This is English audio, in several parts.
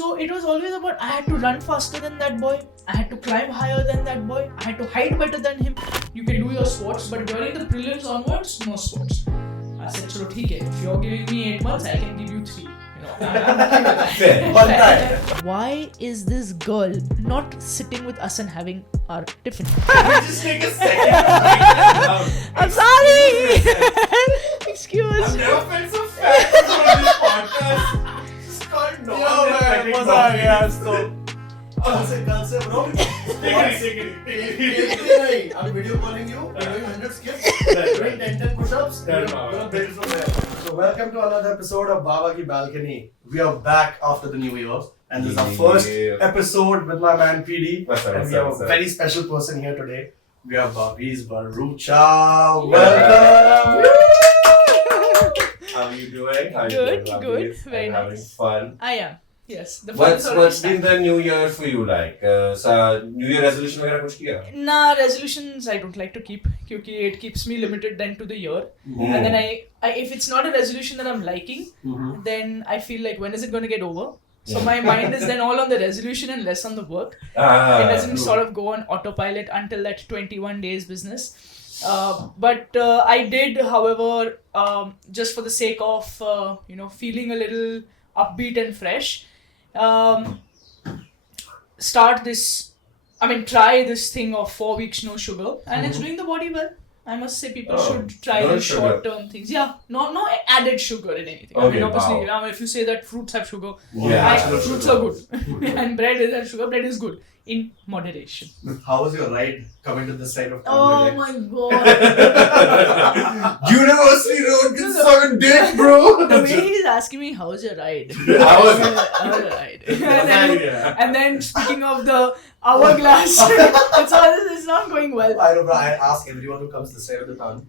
So it was always about I had to run faster than that boy, I had to climb higher than that boy, I had to hide better than him. You can do your sports, but during the prelims onwards, no sports. I said, chalo theek hai, if you're giving me 8 months, I can give you 3. Why is this girl not sitting with us and having our tiffin? Just take a second. I'm sorry. Excuse. I've never felt so fat on this podcast. Just called no. मजा आ गया आज तो कल से bro Take it. I'm video calling you, doing 100 skips, doing 10 push-ups, build from there. So welcome to another episode of Baba Ki Balcony. We are back after the new year, and this is our first episode with my man PD. And we have a very special person here today. We have Vahbiz Bharucha. Welcome. How are you doing? Good. Very nice. Having fun. I am. Yes. The What's been the new year for you like? New year resolution वगैरह कुछ किया? Nah, resolutions I don't like to keep because it keeps me limited then to the year. And then I if it's not a resolution that I'm liking, then I feel like when is it going to get over? So my mind is then all on the resolution and less on the work. It doesn't sort of go on autopilot until that 21 days business. But I did, however, just for the sake of feeling a little upbeat and fresh, try this thing of 4 weeks no sugar, and it's doing the body well. I must say people should try the short-term things. Yeah, no added sugar in anything. Okay, obviously, if you say that fruits have sugar, Yeah. fruits are good. And bread has sugar, bread is good. In moderation. How was your ride coming to this side of town Oh today? my god. University Road can suck a dick, bro. The way he's asking me, how's your ride? How was it? How's your ride? and then speaking of the hourglass, it's not going well. I know, bro. I ask everyone who comes this side of the town,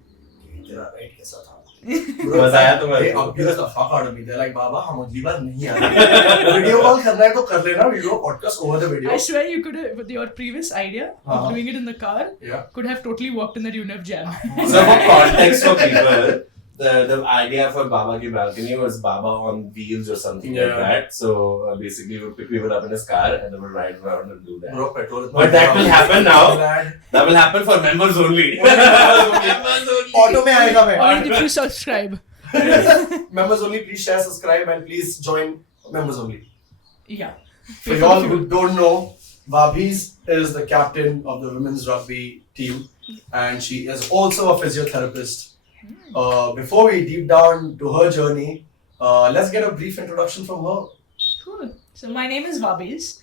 तेरा ride कैसा था? मजा आया तुम्हें? They abuse the fuck out of me. They're like, Baba, हम अगली बार नहीं आएंगे. Video call करना है तो कर लेना. We do a podcast over the video. I swear you could have, with your previous idea of doing it in the car, could have totally walked in that UNEF jam. So for context for people, the idea for Baba Ki Balcony was Baba on wheels or something like that. So basically we would pick people up in his car and then we'll ride around and do that. Bro, petrol is But that will happen now. That will happen for members only. Auto में आएगा मैं. Only if you subscribe. Members only, please share, subscribe, and please join members only. Yeah. For y'all who don't know, Vahbiz is the captain of the women's rugby team, and she is also a physiotherapist. Before we deep down to her journey, let's get a brief introduction from her. Cool. So my name is Vahbiz.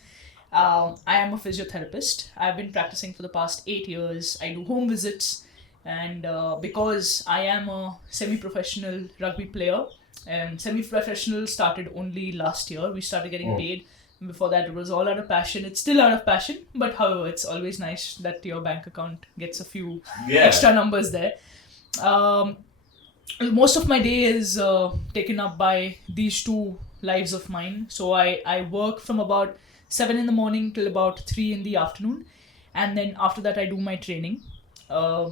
I am a physiotherapist. I've been practicing for the past 8 years. I do home visits, and because I am a semi-professional rugby player, and semi-professional started only last year. We started getting paid. Before that, it was all out of passion. It's still out of passion, but however, it's always nice that your bank account gets a few extra numbers there. Most of my day is taken up by these two lives of mine. So I work from about 7 in the morning till about 3 in the afternoon, and then after that I do my training.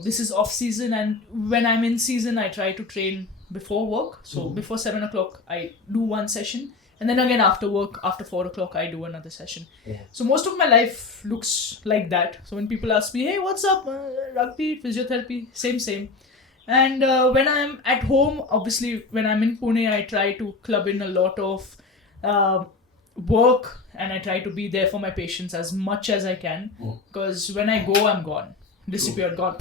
This is off season, and when I'm in season I try to train before work. So before 7 o'clock I do one session, and then again after work, after 4 o'clock I do another session. So most of my life looks like that. So when people ask me, hey, what's up? Rugby, physiotherapy, same. And when I'm at home, obviously when I'm in Pune, I try to club in a lot of work, and I try to be there for my patients as much as I can. Because when I go, I'm gone. Disappeared, gone,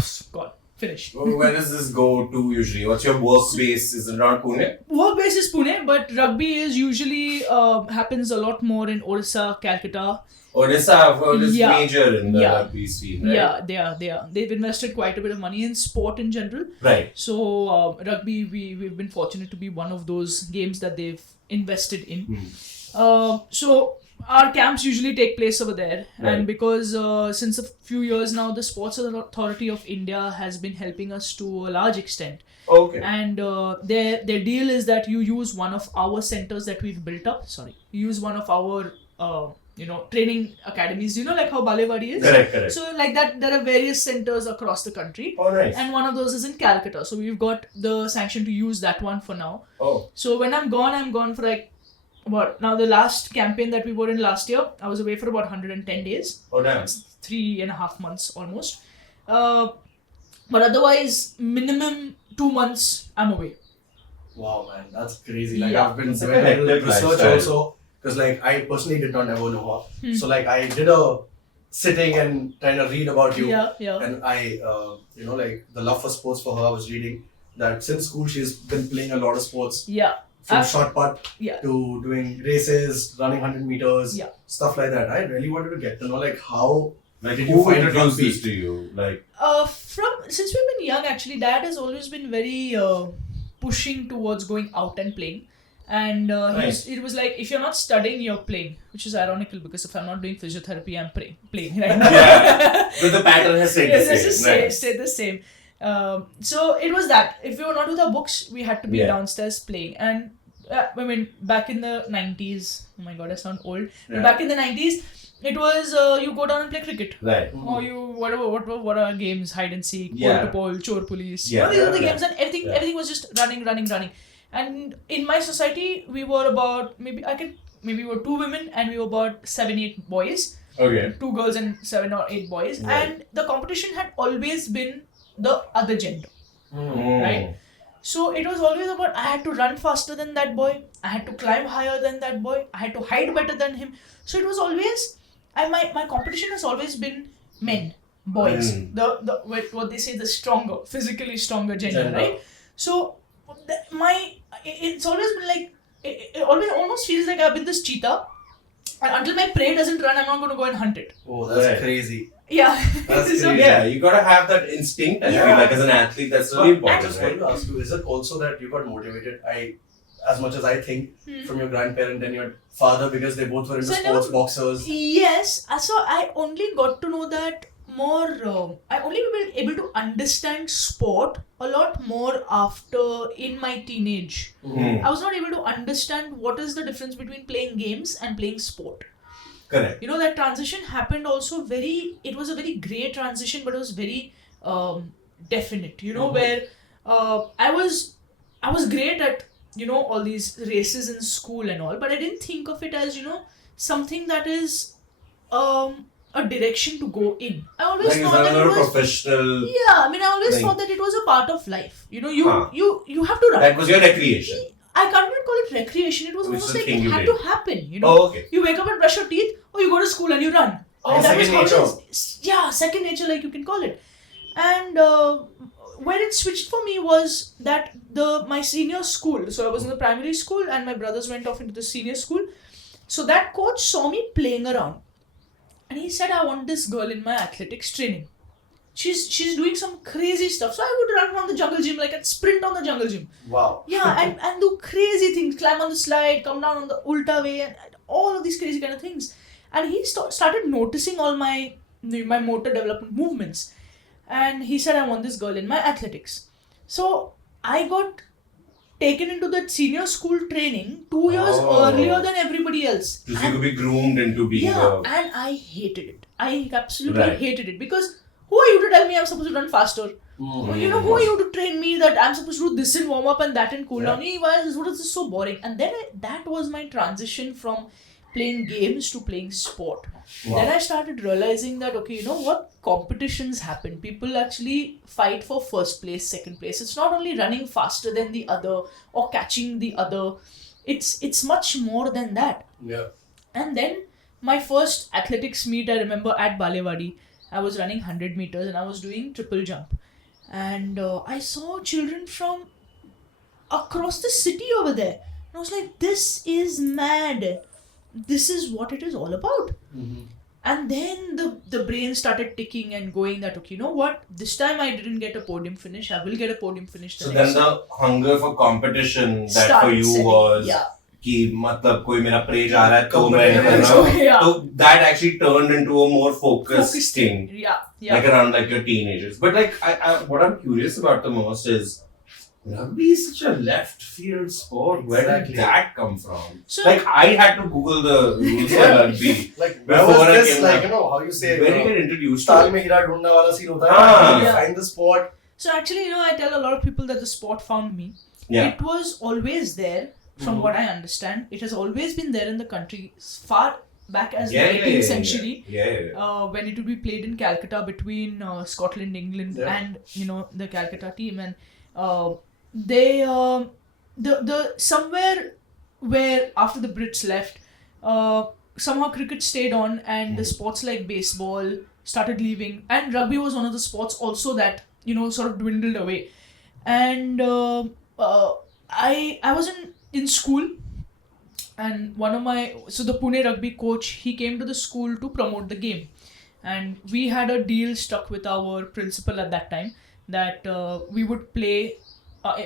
finished. Where does this go to usually? What's your work base? Is it around Pune? Work base is Pune, but rugby is usually happens a lot more in Orissa, Calcutta. Odisha is major in the rugby scene, right? Yeah, they are. They've invested quite a bit of money in sport in general. Right. So rugby, we've been fortunate to be one of those games that they've invested in. So our camps usually take place over there, and because since a few years now, the Sports Authority of India has been helping us to a large extent. Okay. And their deal is that you use one of our centers that we've built up. You use one of our training academies, like how Balewadi is. Correct. So like that, there are various centers across the country. Oh, nice. And one of those is in Calcutta. So we've got the sanction to use that one for now. Oh. So when I'm gone for like Now the last campaign that we were in last year, I was away for about 110 days. Oh damn. 3.5 months almost. But otherwise, minimum 2 months I'm away. Wow, man, that's crazy. Like Yeah. I've been It's like doing a a little hectic research lifestyle. also, because like I personally did not ever know her. So like I did a sitting and trying to read about you, Yeah. and I, like the love for sports for her. I was reading that since school she's been playing a lot of sports, Yeah. from short put Yeah. to doing races, running 100 meters, Yeah. stuff like that. I really wanted to get to know like how Like did who you find it introduced rugby? this to you? Like Since we've been young, actually, Dad has always been very pushing towards going out and playing. And it was like, if you're not studying, you're playing, which is ironical because if I'm not doing physiotherapy, I'm playing. Right? yeah. But the pattern has stayed Yes, the it's same. just stay Nice. the same. So it was that. If we were not with our books, we had to be Yeah. downstairs playing. And I mean, back in the 90s, oh my god, I sound old. But Yeah. back in the 90s, it was you go down and play cricket. Right. Or you, what are games, hide and seek, Yeah. pole to pole, chore police. Yeah, These are the yeah. games, and everything was just running. And in my society, we were about, maybe we were 2 women and we were about 7-8 boys. Okay. 2 girls and 7 or 8 boys. Right. And the competition had always been the other gender. Mm. Right? So it was always about, I had to run faster than that boy, I had to climb higher than that boy, I had to hide better than him. So it was always, my competition has always been men, boys, the what they say, the stronger, physically stronger gender, right? So it's always been like, it always almost feels like I've been this cheetah, and until my prey doesn't run, I'm not going to go and hunt it. Oh, that's Right. crazy. Yeah. That's So- crazy. Yeah, you gotta have that instinct. I feel Yeah. like as an athlete, that's really I important, just right? wanted to ask you, is it also that you got motivated? As much as I think, from your grandparent and your father, because they both were into So I sports, never- boxers. Yes, so I only got to know that more. I only been able to understand sport a lot more after in my teenage. Mm. I was not able to understand what is the difference between playing games and playing sport. Correct. You know, that transition happened also it was a very grey transition, but it was very definite, you know, where I was great at, you know, all these races in school and all, but I didn't think of it as, you know, something that is a direction to go in. I always Like it's thought that it another was, professional. yeah, I mean, I always thing. thought that it was a part of life. You know, Huh. you have to run. That was your recreation. I can't even call it recreation. It was Which is almost the like thing it you had did. to happen. You know, Oh, okay. you wake up and brush your teeth, or you go to school and you run. Oh, And that was second how nature. it is. Yeah, second nature, like you can call it. And where it switched for me was that my senior school. So I was in the primary school, and my brothers went off into the senior school. So that coach saw me playing around, and he said, "I want this girl in my athletics training. She's doing some crazy stuff." So I would run around the jungle gym, like I'd sprint on the jungle gym. Wow. Yeah, and do crazy things, climb on the slide, come down on the ulta way, and all of these crazy kind of things. And he started noticing all my motor development movements. And he said, "I want this girl in my athletics." So I got taken into that senior school training 2 years Oh. earlier than everybody else. So you could be groomed into being Yeah, a. and I hated it. I absolutely Right. hated it, because who are you to tell me I'm supposed to run faster? You know, who are you to train me that I'm supposed to do this in warm up and that in cool down? What is this so boring? And then that was my transition from playing games to playing sport. Wow. Then I started realizing that, okay, you know what? Competitions happen. People actually fight for first place, second place. It's not only running faster than the other or catching the other. It's much more than that. Yeah. And then my first athletics meet, I remember at Balewadi, I was running 100 meters and I was doing triple jump. And I saw children from across the city over there. And I was like, this is mad. This is what it is all about. And then the brain started ticking and going that, okay, you know what? This time I didn't get a podium finish. I will get a podium finish the So next then the hunger for competition that for Started you setting, was yeah. कि मतलब कोई मेरा pray जा रहा है तो मैं Competitive. कर रहा हूँ. Yeah. So that actually turned into a more focused Focused thing. Yeah. Like around like your teenagers. But like what I'm curious about the most is rugby is such a left field sport. Where Exactly. did that come from? So Like I had to Google the rules for rugby. Like where Before was I this? came Like up. you know how you say Where you get introduced ताल to में it. हीरा ढूंढना वाला scene होता है. हाँ. You Yeah. find the spot. actually, you know, I tell a lot of people that the sport found me. Yeah. It was always there, from what I understand. It has always been there in the country as far back as the 18th century. When it would be played in Calcutta between Scotland, England, and the Calcutta team, and they the somewhere where after the Brits left, somehow cricket stayed on, and the sports like baseball started leaving, and rugby was one of the sports also that sort of dwindled away. And I was in school, and the Pune rugby coach, he came to the school to promote the game, and we had a deal struck with our principal at that time that we would play.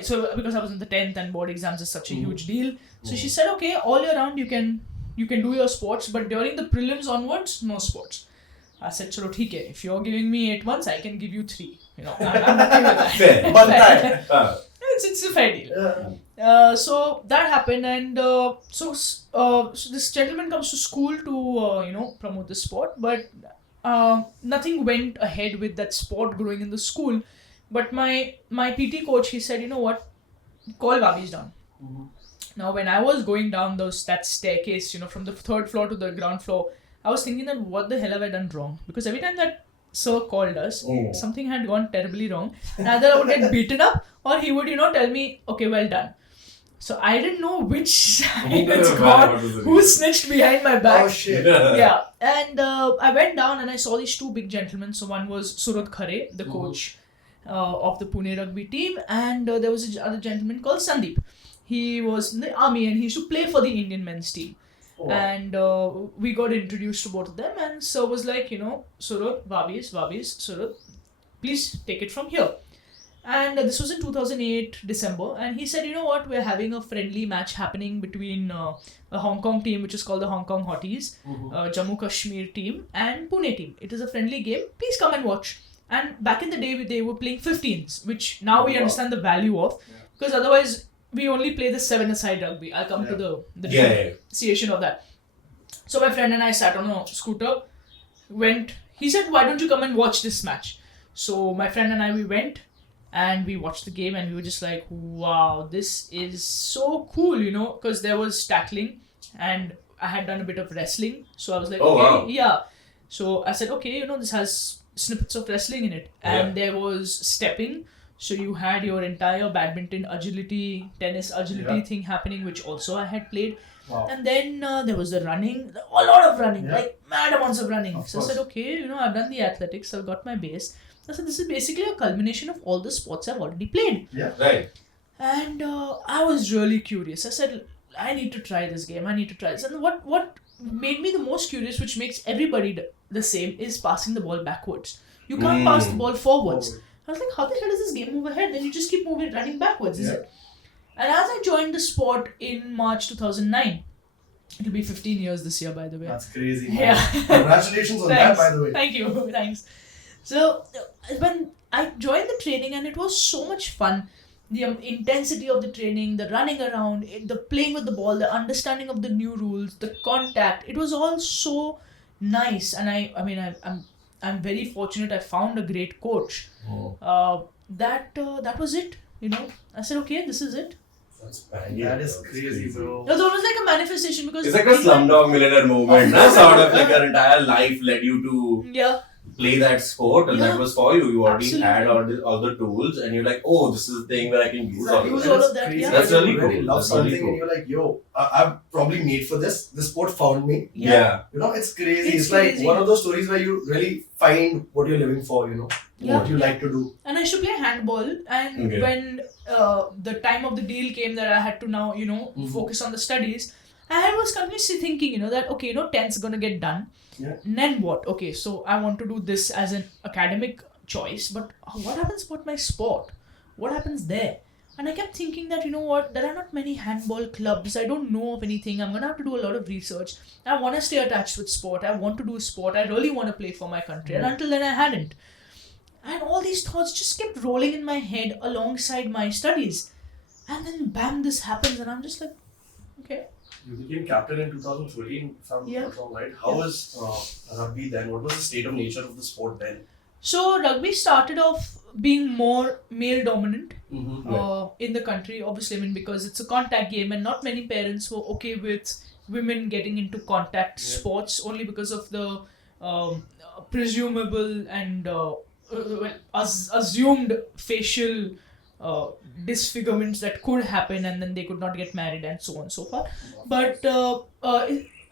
So because I was in the 10th and board exams is such a huge deal, so she said, okay, all year round you can do your sports, but during the prelims onwards, no sports. I said, chalo, theek hai. If you're giving me 8 months, I can give you 3. I'm happy with that. Fair. It's a fair deal. So that happened, and so this gentleman comes to school to promote the sport, but nothing went ahead with that sport growing in the school. But my PT coach, he said, you know what, call Vahbiz down. Now, when I was going down that staircase, from the 3rd floor to the ground floor, I was thinking that what the hell have I done wrong? Because every time that sir called us, something had gone terribly wrong. And either I would get beaten up, or he would, tell me, okay, well done. So I didn't know which side it's gone, who snitched behind my back. Oh shit. Yeah. And I went down and I saw these 2 big gentlemen. So one was Surat Khare, the coach of the Pune rugby team, and there was another gentleman called Sandeep. He was in the army and he used to play for the Indian men's team. And we got introduced to both of them, and sir was like, Surat, Vahbiz, Surat, please take it from here. And this was in 2008 December, and he said, you know what, we're having a friendly match happening between a Hong Kong team, which is called the Hong Kong Hotties, Jammu Kashmir team, and Pune team. It is a friendly game, please come and watch. And back in the day, they were playing 15s, which now we understand the value of, because otherwise we only play the 7-a-side rugby. I'll come to the differentiation of that. So my friend and I sat on a scooter, he said, why don't you come and watch this match? So my friend and I, we went and we watched the game, and we were just like, wow, this is so cool, because there was tackling and I had done a bit of wrestling. So I was like, yeah. So I said, okay, this has snippets of wrestling in it. And there was stepping. So you had your entire badminton agility, tennis agility thing happening, which also I had played. Wow. And then there was the running, a lot of running, like mad amounts of running. So I said, okay, I've done the athletics, I've got my base. I said, this is basically a culmination of all the sports I've already played. Yeah. Right. And I was really curious. I said, I need to try this game. I need to try this. And what made me the most curious, which makes everybody the same, is passing the ball backwards. You can't pass the ball forwards. I was like, how the hell does this game move ahead? Then you just keep running backwards, is it? And as I joined the sport in March 2009, it'll be 15 years this year, by the way. That's crazy, man. Yeah. Congratulations on that, by the way. Thank you. Thanks. So, when I joined the training, and it was so much fun, the intensity of the training, the running around, the playing with the ball, the understanding of the new rules, the contact, it was all so nice. And I'm very fortunate. I found a great coach. That was it. I said, okay, this is it. That is crazy, bro. It was almost like a manifestation, because it's like a Slumdog Millionaire moment. Sort of like your entire life led you to play that sport, and that was for you. You already had all the tools, and you're like, oh, this is the thing where I can use all of that. That's really cool. You love something, and you're like, yo, I'm probably made for this. The sport found me. Yeah. It's crazy. It's like one of those stories where you really find what you're living for, what you like to do. And I used to play handball, and when the time of the deal came that I had to now, focus on the studies, I was continuously thinking, that, okay, 10th's gonna get done. Yeah. And then what? Okay, so I want to do this as an academic choice, but what happens about my sport? What happens there? And I kept thinking that, there are not many handball clubs. I don't know of anything. I'm going to have to do a lot of research. I want to stay attached with sport. I want to do sport. I really want to play for my country. And until then, I hadn't. And all these thoughts just kept rolling in my head alongside my studies. And then, bam, this happens. And I'm just like, okay. You became captain in 2014, if I'm not wrong, right? How was rugby then? What was the state of nature of the sport then? So rugby started off being more male dominant Mm-hmm. in the country. Obviously, I mean, because it's a contact game, and not many parents were okay with women getting into contact sports only because of the presumable and assumed facial disfigurements that could happen, and then they could not get married and so on and so forth. But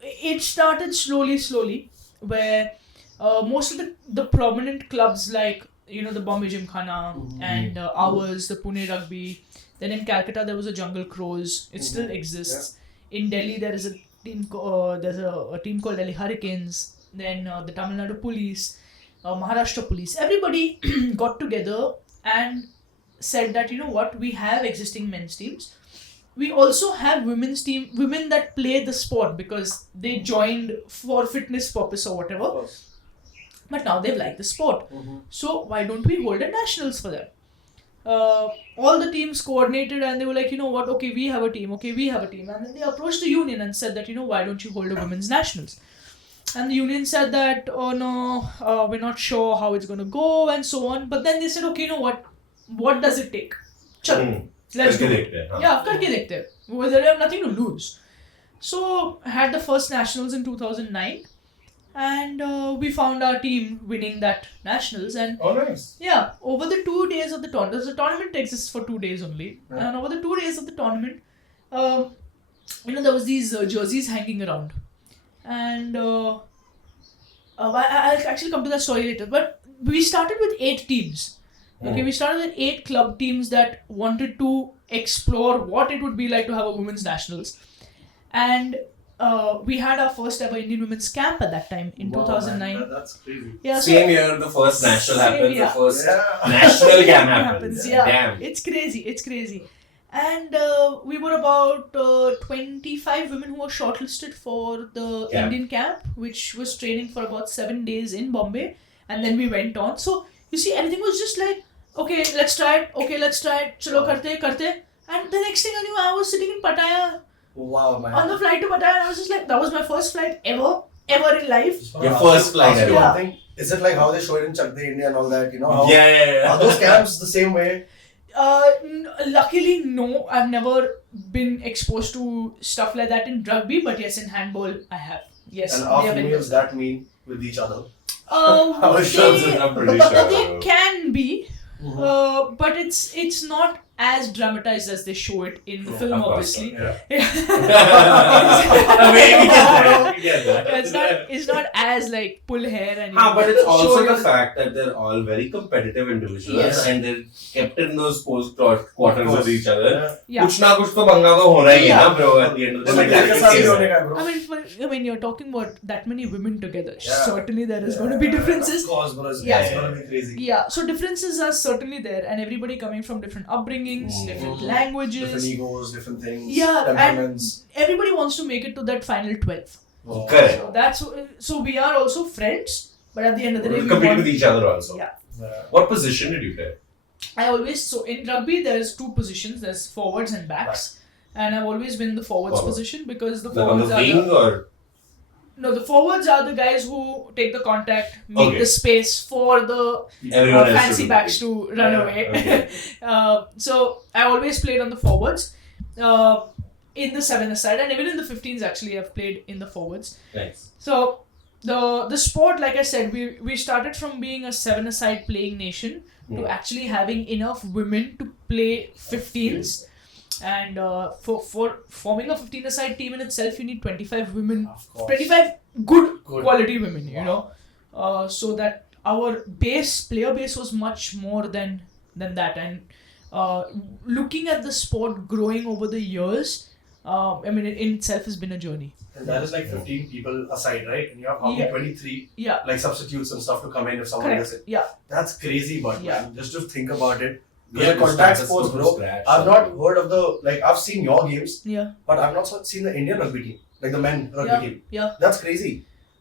it started slowly, where most of the prominent clubs like the Bombay Gymkhana and ours, the Pune Rugby. Then in Calcutta there was a Jungle Crows. It still exists. In Delhi there is a team. There's a team called Delhi Hurricanes. Then the Tamil Nadu Police, Maharashtra Police. Everybody got together and said that we have existing men's teams. We also have women's team, women that play the sport because they joined for fitness purpose or whatever. But now they've liked the sport. So why don't we hold a nationals for them? All the teams coordinated and they were like, okay, we have a team. And then they approached the union and said that, why don't you hold a women's nationals? And the union said that, oh no, we're not sure how it's going to go and so on. But then they said, okay, what does it take? Chalo, let's do it. Yeah, karke dekhte hain. Well, they have nothing to lose. So, I had the first nationals in 2009. And we found our team winning that nationals. And Oh, nice. yeah, over the 2 days of the tournament, the tournament exists for 2 days only. Yeah. And over the 2 days of the tournament, there was these jerseys hanging around. And I'll actually come to that story later. But we started with 8 teams. Okay, we started with 8 club teams that wanted to explore what it would be like to have a women's nationals. And we had our first ever Indian women's camp at that time in 2009. Man, that's crazy. Yeah, Same year, the first national Same happens, year. the first Yeah. national camp happens. Yeah, Damn. it's crazy. And we were about 25 women who were shortlisted for the Camp. Indian camp, which was training for about 7 days in Bombay. And then we went on. So, you see, everything was just like, okay, let's try it. Chalo, karte. And the next thing I knew, I was sitting in Pattaya Wow, man. on the flight to Pattaya. And I was just like, that was my first flight ever in life. Your first flight Ask you ever. one thing. Is it like how they show it in Chak De India and all that? How, Yeah. Are those camps the same way? Luckily, no. I've never been exposed to stuff like that in rugby, but yes, in handball, I have. Yes. And they are are very females good. that mean with each other? I'm pretty sure. They can be, Mhm. but it's not as dramatized as they show it in the film, Of course, obviously. I mean, we get that. It's not as like pull hair and. But it's also show the your- fact that they're all very competitive individuals Yes. and they're kept in those close quarters with each other. Yeah. कुछ ना कुछ तो पंगा तो होना ही है ना Yeah. bro at the end of the Like, day. their साथ भी होने का है, bro. I mean, you're talking about that many women together. Yeah. Certainly, there is going to be differences. Of course, bro. It's Yeah. gonna be crazy. Yeah, so differences are certainly there, and everybody coming from different upbringings, different Different languages. egos, different things. Yeah, temperaments. and everybody wants to make it to that final 12. Oh, Correct. So we are also friends, but at the end of the day, We we compete want, with each other also. Yeah. yeah. What position did you play? So in rugby there's 2 positions. There's forwards and backs, and I've always been the forwards Forward. position because the Like on forwards the are wing or? no, the forwards are the guys who take the contact, make Okay. the space for the Everyone else fancy should backs to run Yeah, away. okay. So I always played on the forwards, in the 7-a-side, and even in the 15s actually I've played in the forwards. Nice. So the sport, like I said, we started from being a 7-a-side playing nation to actually having enough women to play 15s. And for forming a 15-a-side team in itself, you need 25 women, Of course. 25 good Good. quality women, Wow. so that our player base was much more than that. And looking at the sport growing over the years, it in itself has been a journey. And that is like 15 people aside, right? And you have how many? Yeah. 23 Yeah, like substitutes and stuff to come in if someone correct. gets it. Yeah, That's crazy, but Yeah. man, just to think about it. We Yeah, have to contact start sports, from bro. scratch. I've not heard of I've seen your games, yeah, but I've not seen the Indian rugby team, like the men rugby Yeah. team. yeah. That's crazy.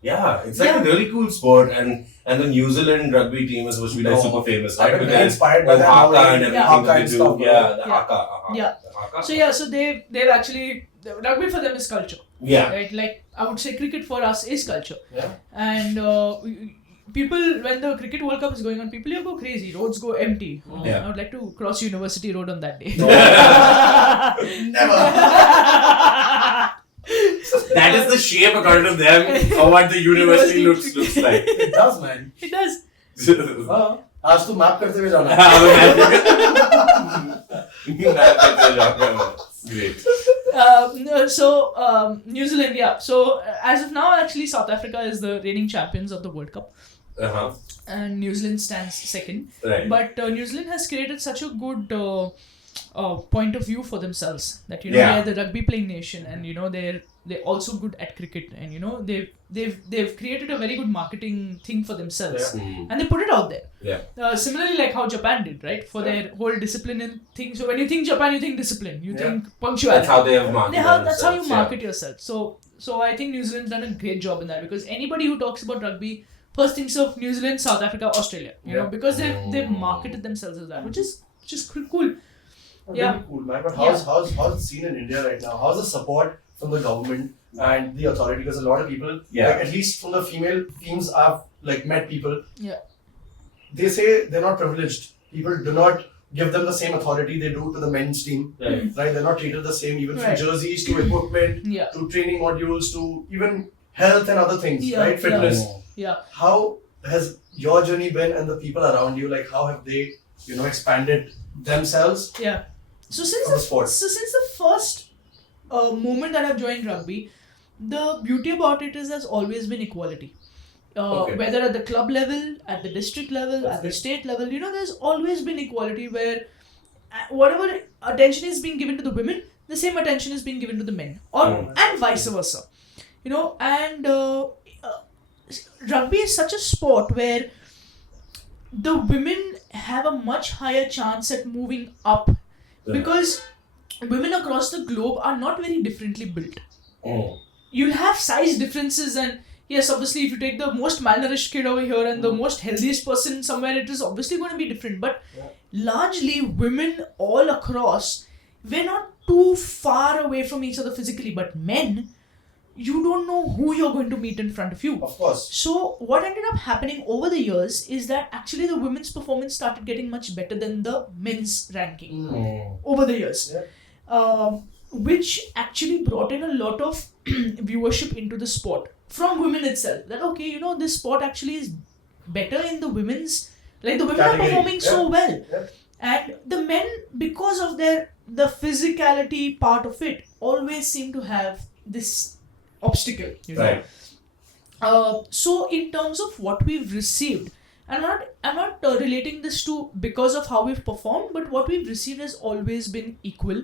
Yeah, it's like Yeah. a really cool sport, and the New Zealand rugby team is supposed to be like No. super famous, I've right? been very inspired by the them. haka and Yeah. everything Haka that and they do. stuff, bro. Yeah, the Yeah. haka. Yeah. The haka. So they've actually rugby for them is culture, Yeah. right? Like I would say cricket for us is culture. Yeah. And people, when the Cricket World Cup is going on, people here go crazy. Roads go empty. Yeah. I would like to cross University Road on that day. Never. That is the shape according to them of what the university looks like. It does, man. It does. आज तो map करते हुए जाना Great. New Zealand, yeah. So as of now, actually, South Africa is the reigning champions of the World Cup, Uh-huh. and New Zealand stands second. Right. But New Zealand has created such a good point of view for themselves that Yeah. they're the rugby playing nation, and they're also good at cricket, and they've created a very good marketing thing for themselves, and they put it out there. Yeah. Similarly, like how Japan did, right? For their whole discipline and thing. So when you think Japan, you think discipline, you think punctuality. That's how they have marketed That's how you themselves, market yourself. So I think New Zealand's done a great job in that, because anybody who talks about rugby first thinks of New Zealand, South Africa, Australia. You know, because they've marketed themselves as that, which is cool. Yeah. Really cool, man. But how's it seen in India right now? How's the support from the government and the authority? Because a lot of people, like, at least from the female teams, I've met people. Yeah. They say they're not privileged. People do not give them the same authority they do to the men's team. Right. Right? They're not treated the same, even from Right. jerseys to equipment Yeah. to training modules to even health and other things. Yeah, Right? Fitness. Yeah. How has your journey been, and the people around you? Like, how have they, expanded themselves? Yeah. So since From the sport. the first moment that I've joined rugby, the beauty about it is there's always been equality. Okay. Whether at the club level, at the district level, at the state level, there's always been equality where whatever attention is being given to the women, the same attention is being given to the men, and vice versa. And rugby is such a sport where the women have a much higher chance at moving up, because women across the globe are not very differently built. You'll have size differences, and yes, obviously, if you take the most malnourished kid over here and the most healthiest person somewhere, it is obviously going to be different. But largely, women all across, we're not too far away from each other physically. But men, you don't know who you're going to meet in front of you. Of course. So what ended up happening over the years is that actually the women's performance started getting much better than the men's ranking over the years. Which actually brought in a lot of viewership into the sport from women itself. That this sport actually is better in the women's, like the women Category. are performing so well. Yeah. And the men, because of the physicality part of it, always seem to have this obstacle. Right. So in terms of what we've received, I'm not relating this to because of how we've performed, but what we've received has always been equal.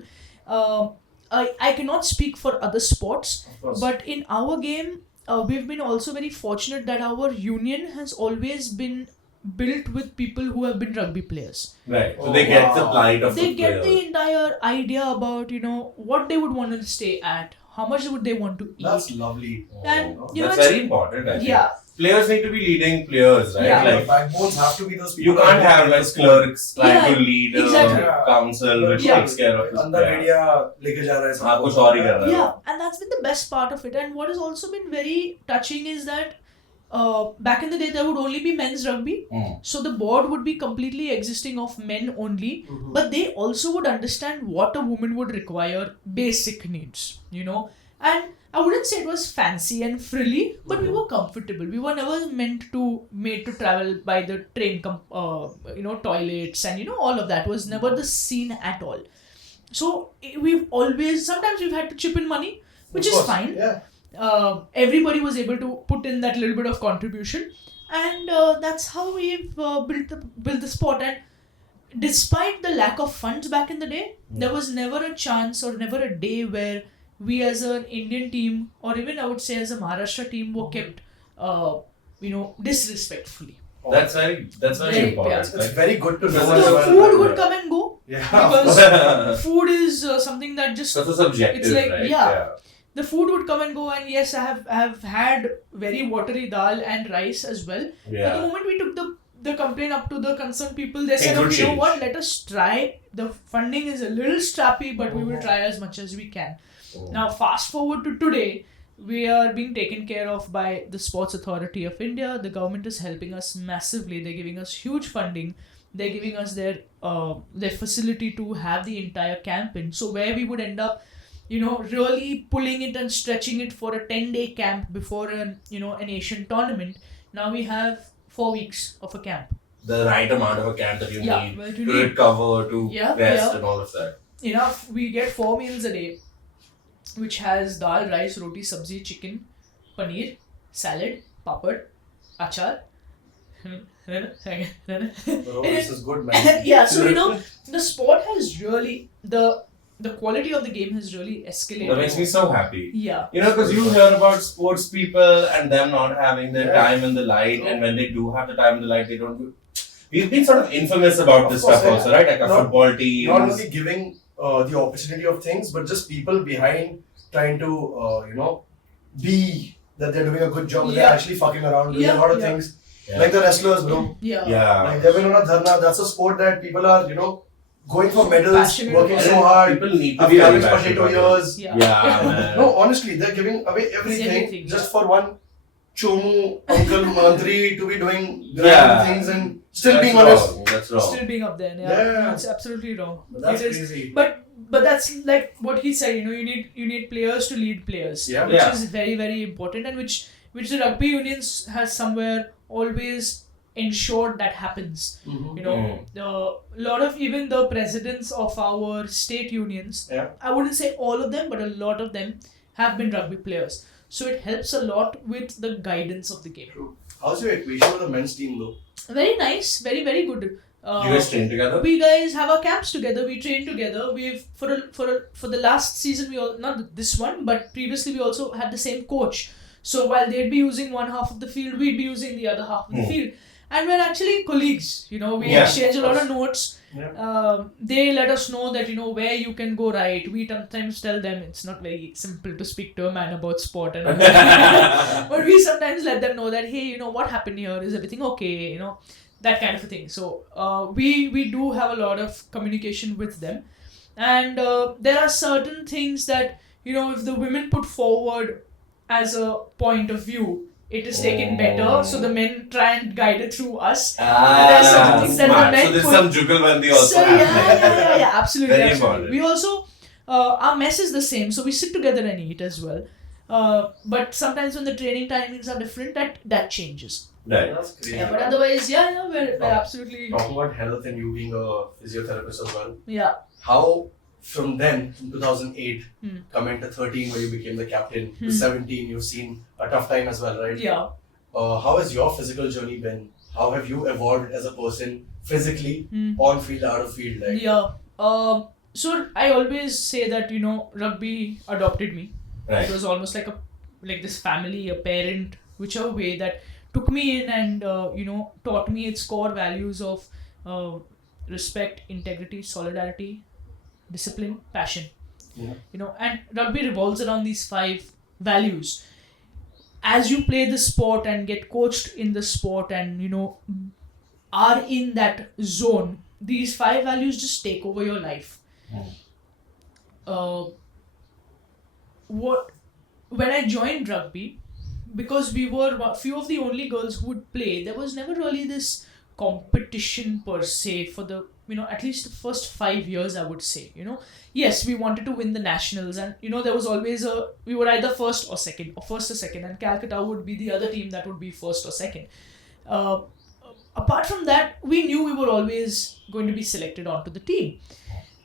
I cannot speak for other sports, but in our game, we've been also very fortunate that our union has always been built with people who have been rugby players. Right. So they get the plight of They the get player. the entire idea about what they would want to stay at, how much would they want to eat. That's lovely. And That's very important, I think. Yeah. Players need to be leading players, right? Yeah. Like, Backbones have to be those people. you can't have like clerks trying Yeah, to lead a exactly. council which Yeah. takes care of this. अंदर media लेके जा रहा है हाँ, कुछ और ही कर रहा है। Yeah, and that's been the best part of it. And what has also been very touching is that back in the day there would only be men's rugby, so the board would be completely existing of men only, but they also would understand what a woman would require, basic needs, and I wouldn't say it was fancy and frilly, but we were comfortable. We were never made to travel by the train toilets and all of that was never the scene at all. So sometimes we've had to chip in money, which is fine. Yeah. Everybody was able to put in that little bit of contribution, and that's how we've built the sport. And despite the lack of funds back in the day, there was never a chance or never a day where we as an Indian team, or even I would say as a Maharashtra team, were kept disrespectfully. That's very important. It's very good to know. The as well. food would come and go, Yeah. because food is something that just That's a subjective, it's like, right? yeah. The food would come and go, and yes, I have had very watery dal and rice as well. Yeah. But the moment we took the complaint up to the concerned people, they said, Things would you know change. what, let us try. The funding is a little strappy, but we will try as much as we can. Now, fast forward to today, we are being taken care of by the Sports Authority of India. The government is helping us massively. They're giving us huge funding. They're giving us their facility to have the entire camp in. So where we would end up, really pulling it and stretching it for a 10-day camp before an Asian tournament. Now we have 4 weeks of a camp. The right amount of a camp that you need well, to recover, to rest, and all of that. Enough. We get 4 meals a day, which has dal, rice, roti, sabzi, chicken, paneer, salad, papad, achar. Bro, this is good, man. Yeah, so the sport has really the quality of the game has really escalated. That makes me so happy. Yeah. Because you hear about sports people and them not having their time in the light, and when they do have the time in the light, they don't do. We've been sort of infamous about this stuff also, right? Like a football team. Not only giving the opportunity of things, but just people behind trying to, be that they're doing a good job, but they're actually fucking around, doing a lot of things. Yeah. Like the wrestlers, bro. Yeah. Like they've been on a dharna. That's a sport that people are, going for medals, Passionate working about so it. hard. People need to I've be done very this for passionate 2 about years. Yeah, man. No, honestly, they're giving away everything just for one chomu uncle mantri to be doing grand things and still being honest. That's wrong. Still being up there. Yeah. It's absolutely wrong. But that's It is. crazy. But that's like what he said. You need players to lead players, which is very, very important, and which the rugby unions has somewhere always ensured that happens. A lot of even the presidents of our state unions, I wouldn't say all of them, but a lot of them have been rugby players. So it helps a lot with the guidance of the game. True. How's your equation with the men's team though? Very nice, very, very good. You guys train together? We guys have our camps together. We train together. We've for the last season not this one, but previously we also had the same coach. So while they'd be using one half of the field, we'd be using the other half of the field. And we're actually colleagues, we exchange a lot of notes. They let us know that, where you can go right. We sometimes tell them it's not very simple to speak to a man about sport. And but we sometimes let them know that, hey, what happened here? Is everything okay? That kind of a thing. So we do have a lot of communication with them. And there are certain things that, if the women put forward as a point of view, it is taken better, so the men try and guide it through us. There are certain things that the men so there's some jugalbandi also so happening. yeah, absolutely. Very absolutely. important. We also, our mess is the same, so we sit together and eat as well. But sometimes when the training timings are different, that changes. Right. That's crazy. Yeah, but otherwise, we're absolutely... Talking about health and you being a physiotherapist as well. Yeah. How from 2008, coming to 13 where you became the captain, to 17 you've seen a tough time as well, right? Yeah. How has your physical journey been? How have you evolved as a person physically, on field, out of field? Like? Yeah. So I always say that, rugby adopted me. Right. It was almost like this family, a parent, whichever way, that took me in and, taught me its core values of respect, integrity, solidarity, discipline, passion. And rugby revolves around these 5 values. As you play the sport and get coached in the sport and are in that zone, these 5 values just take over your life. When I joined rugby, because we were a few of the only girls who would play, there was never really this competition per se for the at least the first 5 years, I would say. Yes, we wanted to win the nationals, and there was always we were either first or second, and Calcutta would be the other team that would be first or second. Apart from that, we knew we were always going to be selected onto the team.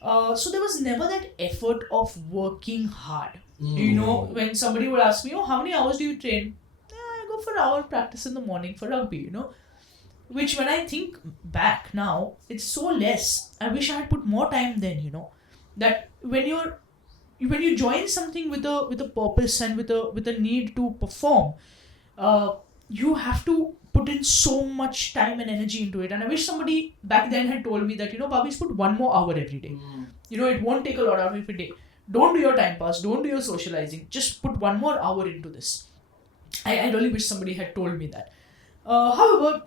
So there was never that effort of working hard. When somebody would ask me, how many hours do you train? I go for an hour practice in the morning for rugby, Which when I think back now, it's so less. I wish I had put more time then, That when you join something with a purpose and with a need to perform, you have to put in so much time and energy into it. And I wish somebody back then had told me that, Vahbiz, put 1 more hour every day. It won't take a lot out of your day. Don't do your time pass. Don't do your socializing. Just put 1 more hour into this. I really wish somebody had told me that. However,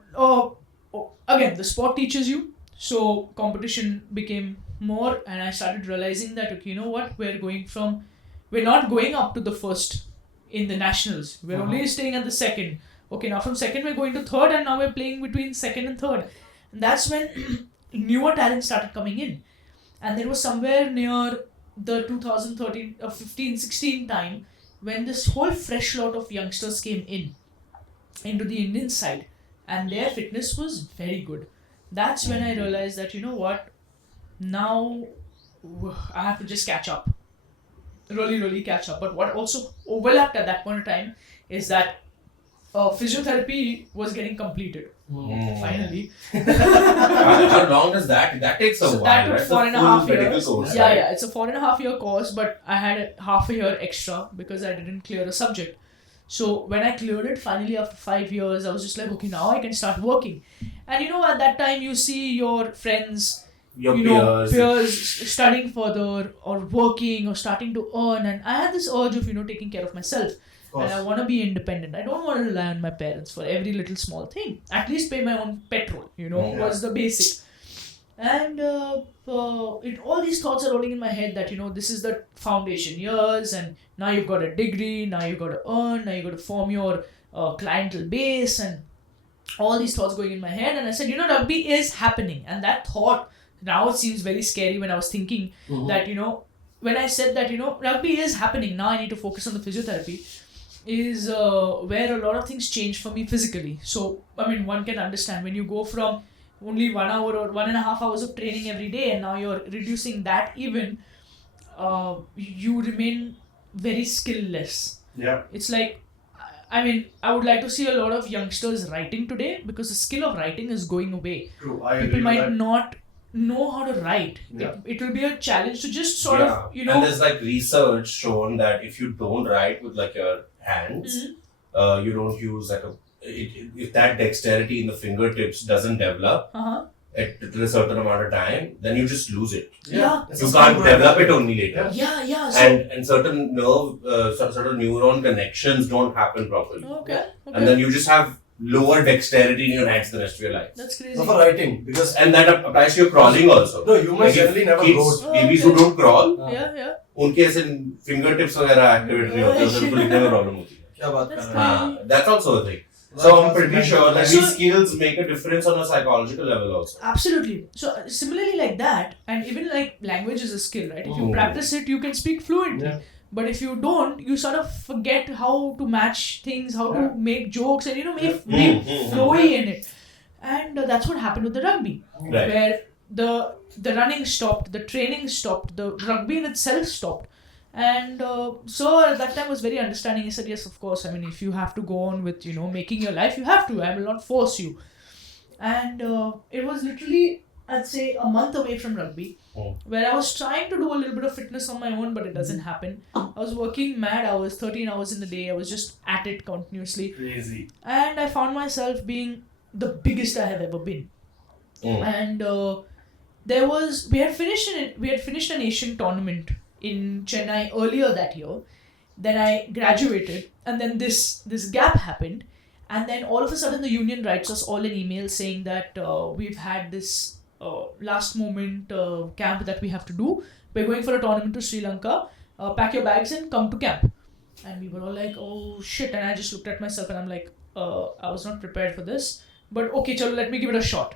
again, the sport teaches you. So competition became more, and I started realizing that, okay, you know what? We're not going up to the first in the nationals. We're only staying at the second. Okay, now from second we're going to third, and now we're playing between second and third. And that's when newer talent started coming in. And there was somewhere near the 2013, 15, 16 time when this whole fresh lot of youngsters came into the Indian side, and their fitness was very good. That's when I realized that, you know what, now I have to just catch up. Really catch up. But what also overlapped at that point of time is that physiotherapy was getting completed. Finally. How long does that? That takes a while. That took right? 4.5 years. Course, Yeah, right? yeah. It's a 4.5 year course, but I had a half a year extra because I didn't clear a subject. So when I cleared it, finally after 5 years, I was just like, okay, now I can start working. And at that time you see your friends, Your peers studying further or working or starting to earn, and I had this urge of taking care of myself. And I want to be independent. I don't want to rely on my parents for every little small thing. At least pay my own petrol, was the basic. And all these thoughts are rolling in my head that, this is the foundation years, and now you've got a degree, now you've got to earn, now you've got to form your clientele base, and all these thoughts going in my head. And I said, rugby is happening. And that thought, now it seems very scary when I was thinking that, when I said that, rugby is happening, now I need to focus on the physiotherapy, is where a lot of things changed for me physically. So, one can understand when you go from only 1 hour or 1.5 hours of training every day, and now you're reducing that even, you remain very skillless. Yeah. It's like, I would like to see a lot of youngsters writing today, because the skill of writing is going away. True. I People agree with might that. not know how to write. Yeah. It will be a challenge to just sort of, And there's research shown that if you don't write with your hands, you don't use if that dexterity in the fingertips doesn't develop at a certain amount of time, then you just lose it. Yeah. It's You a can't skill, develop right? it only later. Yeah. So, And certain certain neuron connections don't happen properly. okay. And then you just have lower dexterity in your hands the rest of your life. That's crazy. So for writing, because And that applies to your crawling also. no, humans generally never kids, wrote. babies Okay. who don't crawl, Yeah. उनके ऐसे fingertips वगैरह activate नहीं होते, उनको लिखने में problem होती है. क्या बात That's कर रहे हैं? That's also a thing. So I'm pretty sure that So- these skills make a difference on a psychological level also. Absolutely. So similarly like that, and even like language is a skill, right? If you practice it, you can speak fluently. Yeah. But if you don't, you sort of forget how to match things, how to make jokes, and make flowy in it. And that's what happened with the rugby, Right. where the running stopped, the training stopped, the rugby in itself stopped. And so at that time I was very understanding. He said, yes, of course, if you have to go on with making your life, you have to. I will not force you. And it was literally, I'd say, a month away from rugby, where I was trying to do a little bit of fitness on my own, but it doesn't happen. I was working mad hours, 13 hours in the day. I was just at it continuously. Crazy. And I found myself being the biggest I have ever been. And we had finished an Asian tournament in Chennai earlier that year. Then I graduated, and then this gap happened, and then all of a sudden the union writes us all an email saying that we've had this last moment camp that we have to do. We're going for a tournament to Sri Lanka. Pack your bags and come to camp. And we were all like, oh shit. And I just looked at myself and I'm like, I was not prepared for this, but okay, chalo, let me give it a shot.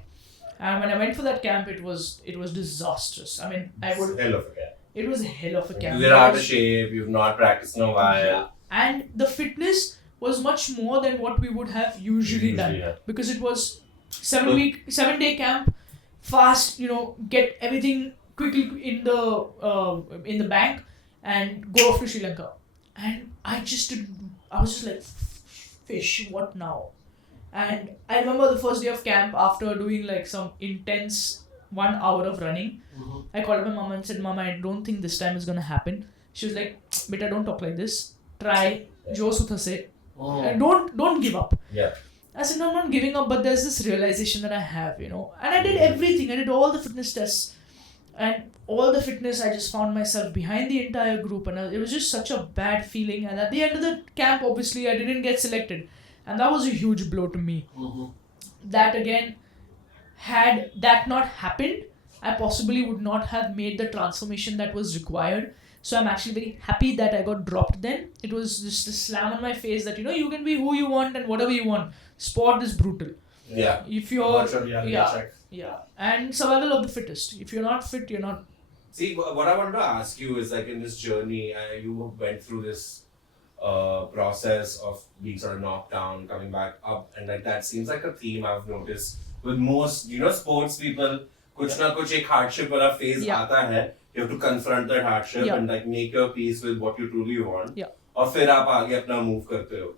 And when I went for that camp, it was disastrous. Hell of a camp. It was a hell of a camp. You're out of shape, you've not practiced in a while. Yeah. And the fitness was much more than what we would have usually done. Yeah. Because it was 7-day camp, fast, get everything quickly in the bank and go off to Sri Lanka. And I was just like, fish, what now? And I remember the first day of camp, after doing some intense 1 hour of running, I called up my mama and said, Mama, I don't think this time is going to happen. She was like, Beta, don't talk like this. Try. Jo sutha se. Don't give up. Yeah. I said, no, I'm not giving up, but there's this realization that I have, And I did everything. I did all the fitness tests. And all the fitness, I just found myself behind the entire group. And it was just such a bad feeling. And at the end of the camp, obviously, I didn't get selected. And that was a huge blow to me. That again, had that not happened, I possibly would not have made the transformation that was required. So I'm actually very happy that I got dropped then. It was just a slam on my face that, you can be who you want and whatever you want. Sport is brutal. Yeah. If you're... Yeah. Check. Yeah. And survival of the fittest. If you're not fit, you're not... See, what I wanted to ask you is like in this journey, you went through this process of being sort of knocked down, coming back up, and like that seems like a theme I've noticed with most, sports people. कुछ ना कुछ एक hardship वाला phase आता है. You have to confront that hardship and like make your peace with what you truly want. Yeah. और फिर आप आगे अपना move करते हो.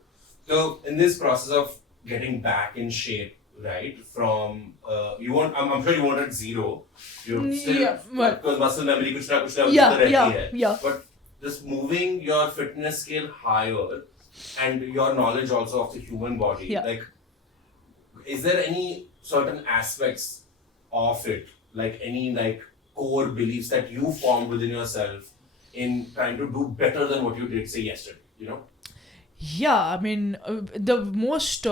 So in this process of getting back in shape, right? From I'm sure you wanted zero. You still because muscle memory कुछ ना कुछ रहती है. Yeah. But just moving your fitness scale higher and your knowledge also of the human body, like, is there any certain aspects of it, like any like core beliefs that you formed within yourself in trying to do better than what you did say yesterday? Yeah, I mean, the most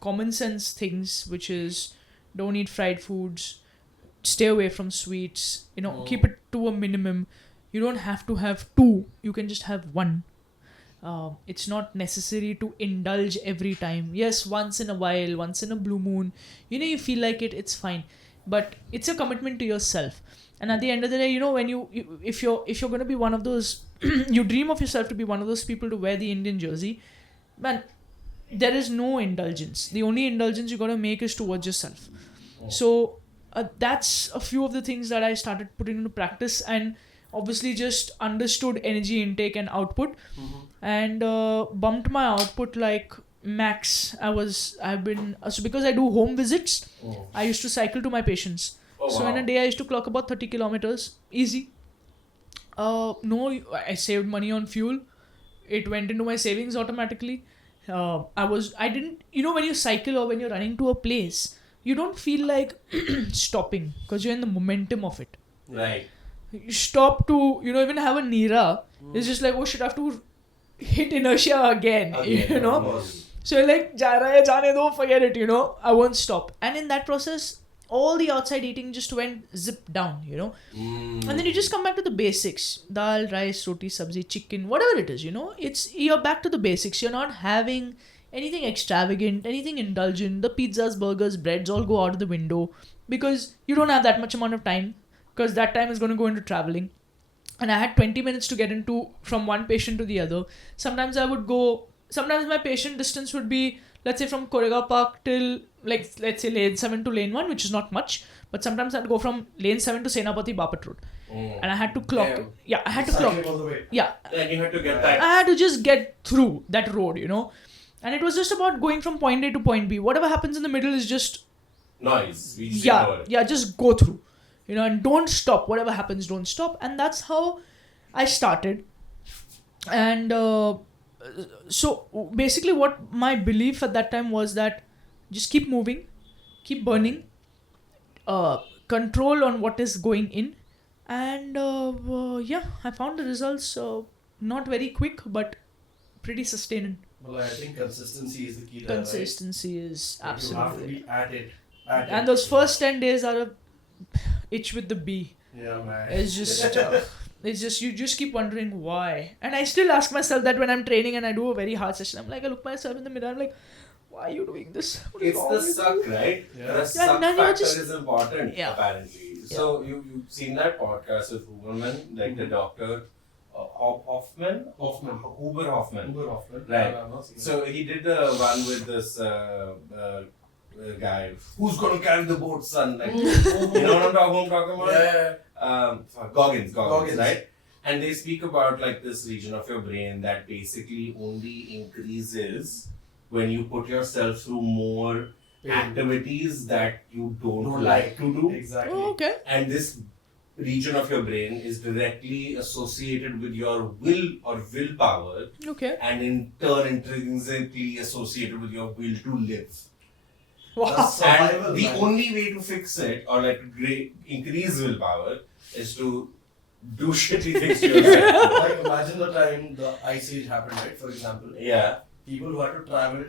common sense things, which is don't eat fried foods, stay away from sweets, keep it to a minimum. You don't have to have 2, you can just have 1. It's not necessary to indulge every time. Yes, once in a while, once in a blue moon, you feel like it's fine. But it's a commitment to yourself. And at the end of the day, when if you're going to be one of those, you dream of yourself to be one of those people to wear the Indian jersey, man, there is no indulgence. The only indulgence you got to make is towards yourself. So that's a few of the things that I started putting into practice, and obviously just understood energy intake and output, and bumped my output like max. So because I do home visits, I used to cycle to my patients. So in a day I used to clock about 30 kilometers easy. I saved money on fuel. It went into my savings automatically. I didn't, when you cycle or when you're running to a place, you don't feel like stopping because you're in the momentum of it. Right. You stop to, even have a Nira. It's just like, oh shit, I have to hit inertia again. So you're like, ja raha hai, jaane do, forget it, I won't stop. And in that process, all the outside eating just went zip down, And then you just come back to the basics. Dal, rice, roti, sabzi, chicken, whatever it is, you're back to the basics. You're not having anything extravagant, anything indulgent. The pizzas, burgers, breads all go out of the window because you don't have that much amount of time. Because that time is going to go into traveling. And I had 20 minutes to get from one patient to the other. Sometimes my patient distance would be, let's say from Koregaon Park till, let's say lane 7 to lane 1, which is not much. But sometimes I'd go from lane 7 to Senapati Bapat Road. And I had to clock. Yeah, I had to clock. All the way. Yeah. Then you had to get that. I had to just get through that road, And it was just about going from point A to point B. Whatever happens in the middle is just... noise. Yeah, just go through. And don't stop. Whatever happens, don't stop. And that's how I started. And so basically what my belief at that time was that just keep moving, keep burning, control on what is going in. And I found the results not very quick, but pretty sustained. Well, I think consistency is the key. Consistency is absolutely. You have to be at it. And those first 10 days are a itch with the bee. Yeah, man. It's just you just keep wondering why. And I still ask myself that when I'm training and I do a very hard session. I'm like, I look myself in the mirror. I'm like, why are you doing this? It's the suck, right? Yeah. The suck factor just... is important, Yeah. apparently. So you've seen that podcast with Huberman, like the doctor Hoffman. Huber Hoffman. Right. So he did the one with this guy. Who's gonna carry the boat, son? Like, you know what I'm talking about? Yeah. Goggins, right? And they speak about like this region of your brain that basically only increases when you put yourself through more activities that you don't like to do. Exactly. Oh, okay. And this region of your brain is directly associated with your will or willpower. Okay. And in turn intrinsically associated with your will to live. Wow. And the only way to fix it or like increase willpower is to do shitty things to yourself. Like imagine the time the ice age happened, right? For example. Yeah. People who had to travel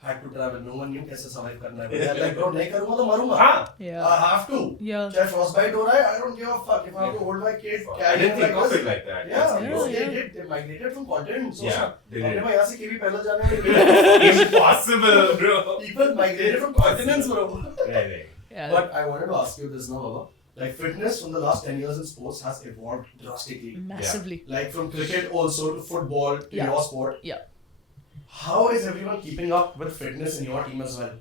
had to travel. No one knew कैसे survive करना है. They're like, bro, नहीं करूँगा तो मरूँगा. Yeah. I have to. Yeah. चाहे frostbite हो रहा है, I don't give a fuck. If I have to hold my kid, I didn't think of it like that. Yeah, Yeah, bro, yeah. they did. They migrated from continent. So Yeah, they did. मैं यहाँ से केवी पैदल जाने में Impossible, bro. people migrated from continents, bro. Right. Yeah. But I wanted to ask you this now, Baba. Like fitness from the last 10 years in sports has evolved drastically. Massively. Like from cricket also to football to Yeah. your sport. Yeah. How is everyone keeping up with fitness in your team as well?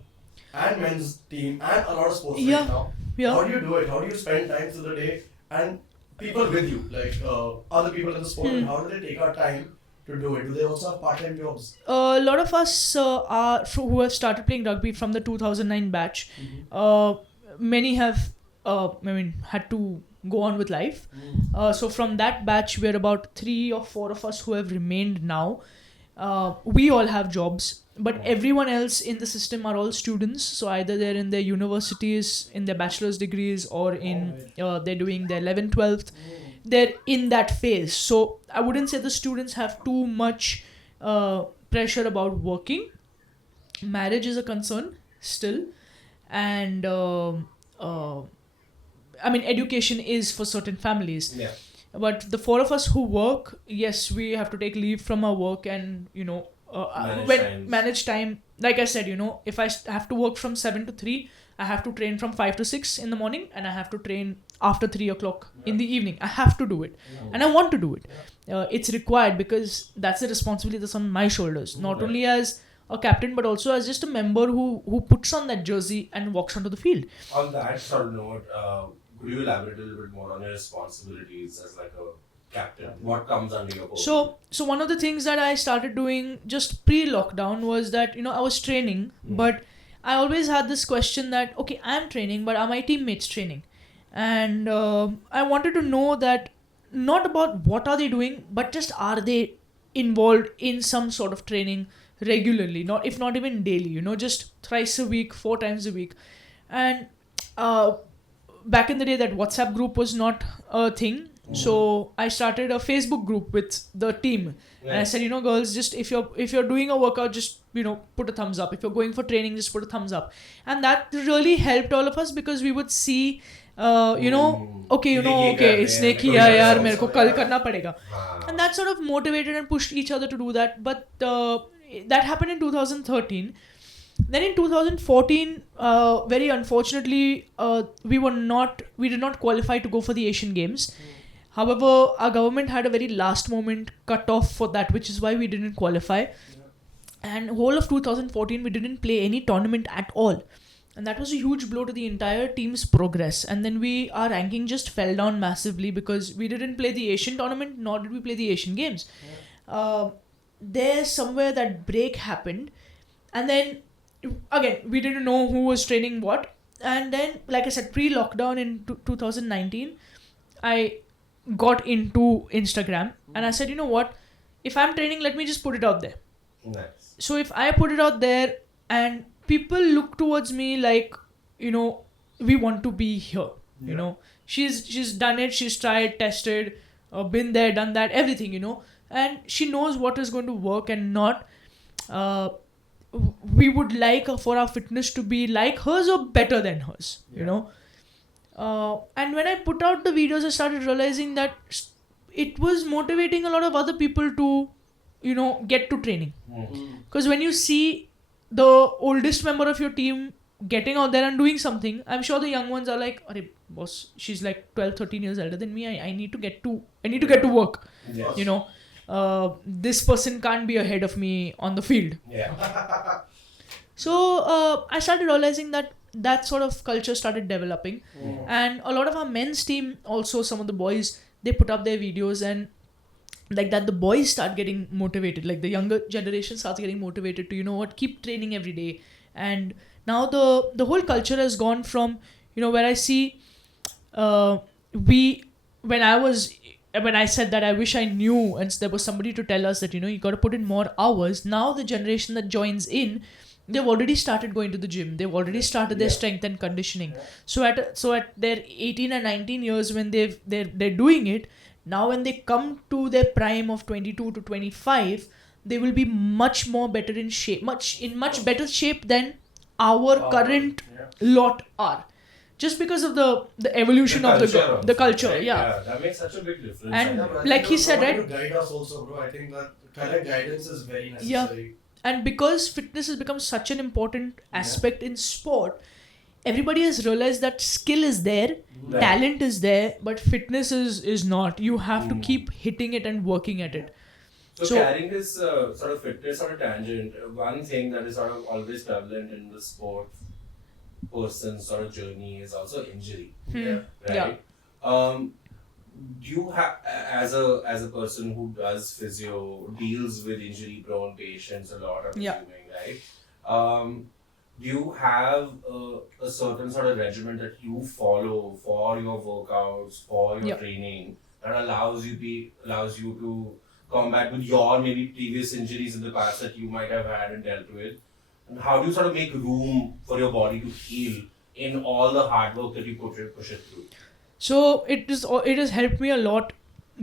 And men's team and a lot of sports Yeah. right now. Yeah. How do you do it? How do you spend time through the day? And people with you, like other people in the sport, and how do they take our time to do it? Do they also have part-time jobs? A lot of us who have started playing rugby from the 2009 batch, many have, had to go on with life. So from that batch, we're about 3 or 4 of us who have remained now. We all have jobs, but everyone else in the system are all students. So either they're in their universities, in their bachelor's degrees, or in they're doing their 11th, 12th. They're in that phase. So I wouldn't say the students have too much pressure about working. Marriage is a concern still, and education is for certain families. Yeah. But the 4 of us who work, yes, we have to take leave from our work and manage time. Like I said, if I have to work from 7 to 3, I have to train from 5 to 6 in the morning, and I have to train after 3 o'clock in the evening. I have to do it, and I want to do it. It's required because that's the responsibility that's on my shoulders, not only as a captain but also as just a member who puts on that jersey and walks onto the field. On that sort of note, could you elaborate a little bit more on your responsibilities as like a captain? What comes under your purview? So one of the things that I started doing just pre-lockdown was that I was training, but I always had this question that okay, I'm training, but are my teammates training? And I wanted to know that not about what are they doing, but just are they involved in some sort of training regularly, if not even daily, just thrice a week, 4 times a week. And back in the day, that WhatsApp group was not a thing. So I started a Facebook group with the team. And I said, girls, just if you're doing a workout, just put a thumbs up. If you're going for training, just put a thumbs up. And that really helped all of us, because we would see okay, इसने किया यार, मेरे को कल करना पड़ेगा. And that sort of motivated and pushed each other to do that. But that happened in 2013. Then in 2014, very unfortunately, we did not qualify to go for the Asian Games. However, our government had a very last moment cut off for that, which is why we didn't qualify. And whole of 2014, we didn't play any tournament at all. And that was a huge blow to the entire team's progress. And then our ranking just fell down massively because we didn't play the Asian tournament, nor did we play the Asian Games. There's somewhere that break happened. And then, again, we didn't know who was training what. And then, like I said, pre-lockdown in 2019, I got into Instagram. And I said, you know what? If I'm training, let me just put it out there. Nice. So if I put it out there and people look towards me like, we want to be here. She's done it, she's tried, tested, been there, done that, everything, and she knows what is going to work and not. We would like for our fitness to be like hers or better than hers, and when I put out the videos, I started realizing that it was motivating a lot of other people to, get to training. Because when you see the oldest member of your team getting out there and doing something, I'm sure the young ones are like, "Arey, boss, she's like 12, 13 years older than me. I need to get to work." Yes. This person can't be ahead of me on the field. Yeah. So I started realizing that sort of culture started developing. And a lot of our men's team, also some of the boys, they put up their videos, and like that the boys start getting motivated, like the younger generation starts getting motivated to keep training every day. And now the whole culture has gone from where I see when I said that I wish I knew and there was somebody to tell us that you got to put in more hours. Now the generation that joins in, they've already started going to the gym, they've already started their strength and conditioning. So at their 18 and 19 years, when they're doing it, now when they come to their prime of 22 to 25, they will be much more better in shape, much better shape than our current lot are. Just because of the evolution of the culture, right? yeah. That makes such a big difference. And Yeah, like he said, right? To guide us also, bro. I think that correct guidance is very necessary. And because fitness has become such an important aspect in sport, everybody has realized that skill is there, Right. talent is there, but fitness is not. You have to keep hitting it and working at it. So carrying this sort of fitness on a tangent, one thing that is sort of always prevalent in the sport person's sort of journey is also injury. Yeah. Right? Do you have, as a person who does physio, deals with injury prone patients a lot, I'm assuming, right? Do you have a certain sort of regimen that you follow for your workouts, for your training, that allows you to combat with your maybe previous injuries in the past that you might have had and dealt with? And how do you sort of make room for your body to heal in all the hard work that you push it through? So it has helped me a lot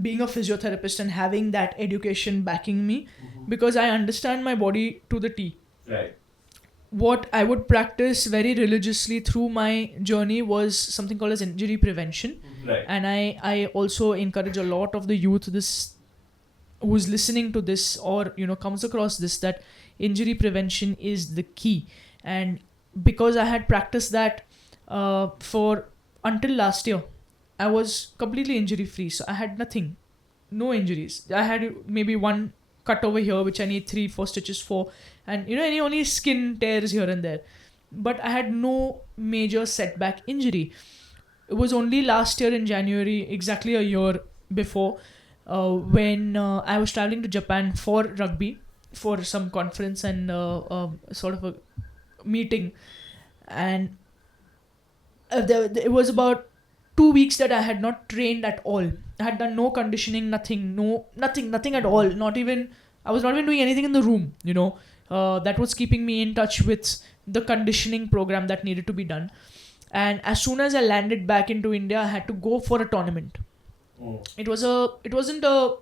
being a physiotherapist and having that education backing me, because I understand my body to the T. Right. What I would practice very religiously through my journey was something called as injury prevention. Right. And I also encourage a lot of the youth who's listening to this or comes across this, that injury prevention is the key. And because I had practiced that for until last year, I was completely injury free. So I had no injuries. I had maybe one cut over here which I need 3-4 stitches for, and any only skin tears here and there, but I had no major setback injury. It was only last year in January, exactly a year before, when I was traveling to Japan for rugby, for some conference and sort of a meeting, and it was about 2 weeks that I had not trained at all. I had done no conditioning, nothing at all. I was not even doing anything in the room, that was keeping me in touch with the conditioning program that needed to be done. And as soon as I landed back into India, I had to go for a tournament. It wasn't a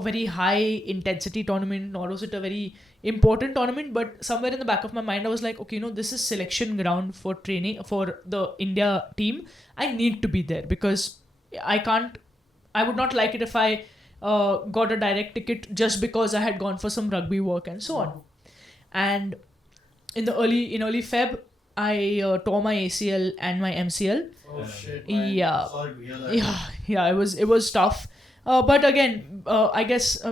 very high intensity tournament, nor was it a very important tournament, but somewhere in the back of my mind I was like, okay, this is selection ground for training for the India team. I need to be there, because I would not like it if I got a direct ticket just because I had gone for some rugby work and so on. And in early Feb, I tore my ACL and my MCL. Oh shit, man. Yeah. Sorry to hear that. Yeah, it was tough. But again, I guess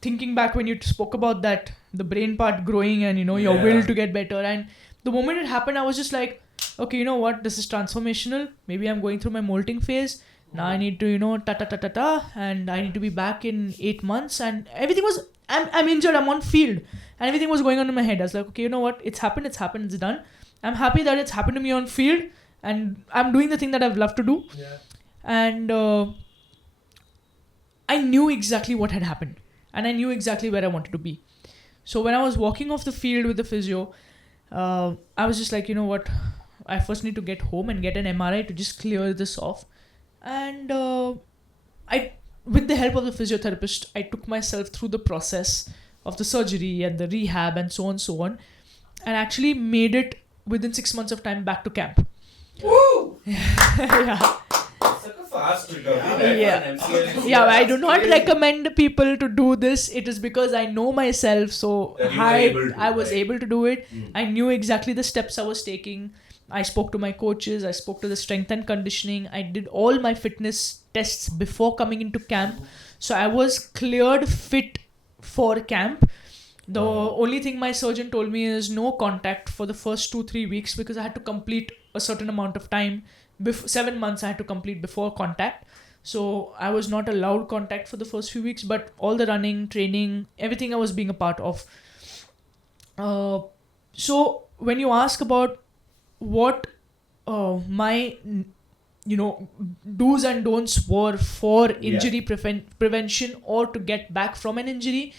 thinking back when you spoke about that, the brain part growing and your will to get better, and the moment it happened, I was just like, okay, what? This is transformational. Maybe I'm going through my molting phase. Now I need to and I need to be back in 8 months, and everything was. I'm injured. I'm on field, and everything was going on in my head. I was like, okay, what? It's happened. It's done. I'm happy that it's happened to me on field, and I'm doing the thing that I've loved to do. Yeah. And I knew exactly what had happened, and I knew exactly where I wanted to be. So when I was walking off the field with the physio, I was just like, what? I first need to get home and get an MRI to just clear this off. And with the help of the physiotherapist, I took myself through the process of the surgery and the rehab and so on, and actually made it within 6 months of time back to camp. Woo! Yeah. It's like a fast recovery. Yeah, I do not recommend people to do this. It is because I know myself, so I was able to do it. I knew exactly the steps I was taking. I spoke to my coaches. I spoke to the strength and conditioning. I did all my fitness tests before coming into camp. So I was cleared fit for camp. The only thing my surgeon told me is no contact for the first 2-3 weeks, because I had to complete a certain amount of time. 7 months I had to complete before contact. So I was not allowed contact for the first few weeks, but all the running, training, everything I was being a part of. So when you ask about what my do's and don'ts were for injury prevention or to get back from an injury,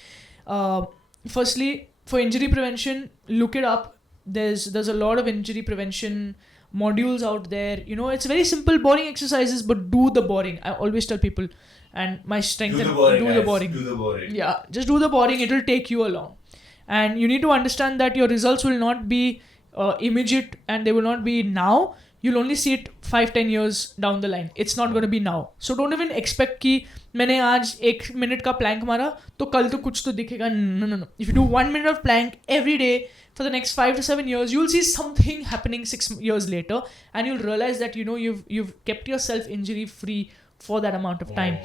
firstly, for injury prevention, look it up. There's a lot of injury prevention modules out there. You know, it's very simple, boring exercises, but do the boring. I always tell people, and my strength Do and the boring. do guys. the boring. Do the boring. Yeah, just do the boring. It will take you along, and you need to understand that your results will not be immediate, and they will not be now. You'll only see it 5-10 years down the line. It's not going to be now. So don't even expect कि मैंने आज 1 minute का plank मारा तो कल तो कुछ तो दिखेगा. No. If you do 1 minute of plank every day for the next 5 to 7 years, you'll see something happening 6 years later, and you'll realize that you've kept yourself injury free for that amount of time.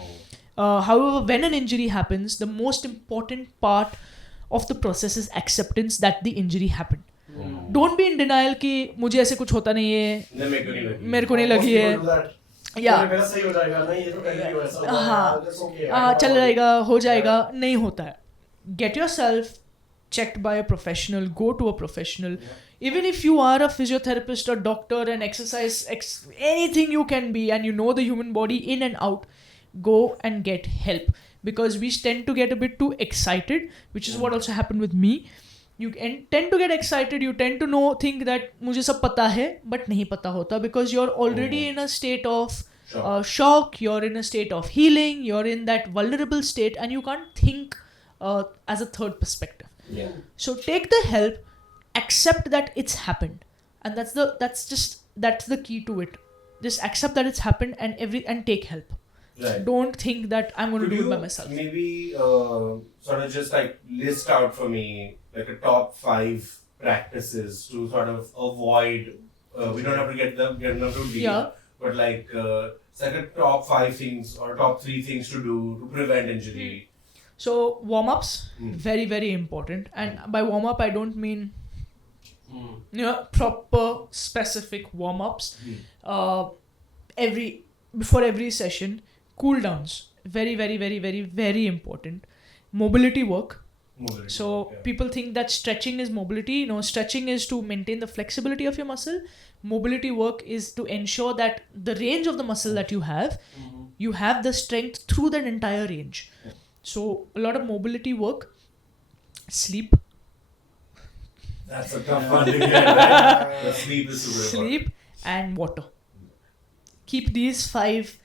However, when an injury happens, the most important part of the process is acceptance that the injury happened. Don't be in denial कि मुझे ऐसे कुछ होता नहीं है, मेरे को नहीं लगी है, या हाँ चल जाएगा, हो जाएगा, नहीं होता है. Get yourself checked by a professional, go to a professional. Even if you are a physiotherapist or doctor and exercise anything you can be, and you know the human body in and out, go and get help, because we tend to get a bit too excited, which is what also happened with me. You tend to get excited, you tend to think that मुझे सब पता है, but नहीं पता होता, because you're already in a state of shock, you're in a state of healing, you're in that vulnerable state, and you can't think as a third perspective. Yeah. So take the help, accept that it's happened, and that's the key to it. Just accept that it's happened, and take help. Right. Don't think that I'm going to Could do you it by myself. maybe sort of just like list out for me like a top 5 practices to sort of avoid. We don't have to get them too deep, but like it's like a top 5 things or top 3 things to do to prevent injury. So warm-ups, very, very important. And by warm-up, I don't mean proper specific warm-ups. Before every session, cool downs, very, very, very, very, very important. Mobility work. People think that stretching is mobility. No, stretching is to maintain the flexibility of your muscle. Mobility work is to ensure that the range of the muscle that you have the strength through that entire range. So a lot of mobility work. Sleep. That's a tough one to get, right? The sleep is super important. Sleep and water. Keep these 5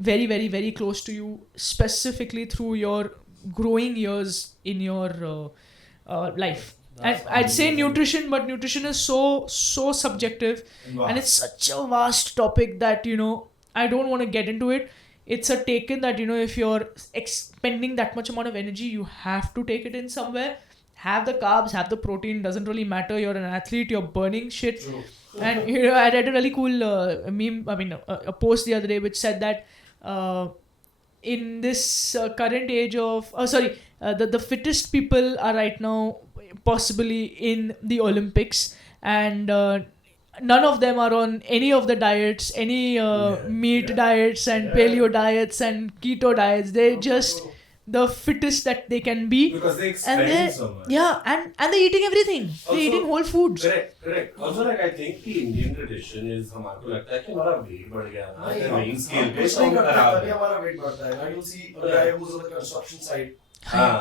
very, very, very close to you, specifically through your growing years in your life. And I'd say nutrition, but nutrition is so subjective, and it's such a vast topic that I don't want to get into it. It's a taken that if you're expending that much amount of energy, you have to take it in somewhere. Have the carbs, have the protein, doesn't really matter. You're an athlete, you're burning shit. True. And I read a really cool meme, a post the other day which said that in this current age of the fittest people are right now possibly in the Olympics, and none of them are on any of the diets, any meat diets and paleo diets and keto diets. They're just the fittest that they can be, because they expend so much. Yeah, and they're eating everything. Also, they're eating whole foods. Correct. Also, like I think the Indian tradition is हमारे को लगता है कि हमारा weight बढ़ गया ना, the weighing scale पे कुछ नहीं तो करता खराब तभी है. हमारा weight बढ़ता है. Now you'll see a guy who's on the construction site.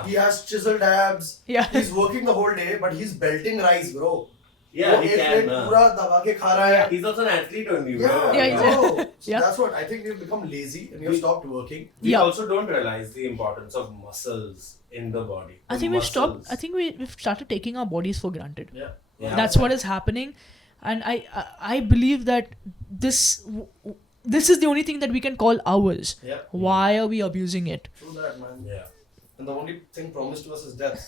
He has chiseled abs. Yeah. He's working the whole day, but he's belting rice, bro. Yeah, he एक can. plate पूरा दबा के खा रहा है. He's also an athlete only, bro. Yeah, bro. So Yeah. that's what I think we've become lazy and we've stopped working. We Yeah. also don't realize the importance of muscles in the body. I think we've started taking our bodies for granted. Yeah. That's what is happening, and I believe that this is the only thing that we can call ours. Yeah. Why are we abusing it? True that, man. Yeah. And the only thing promised to us is death.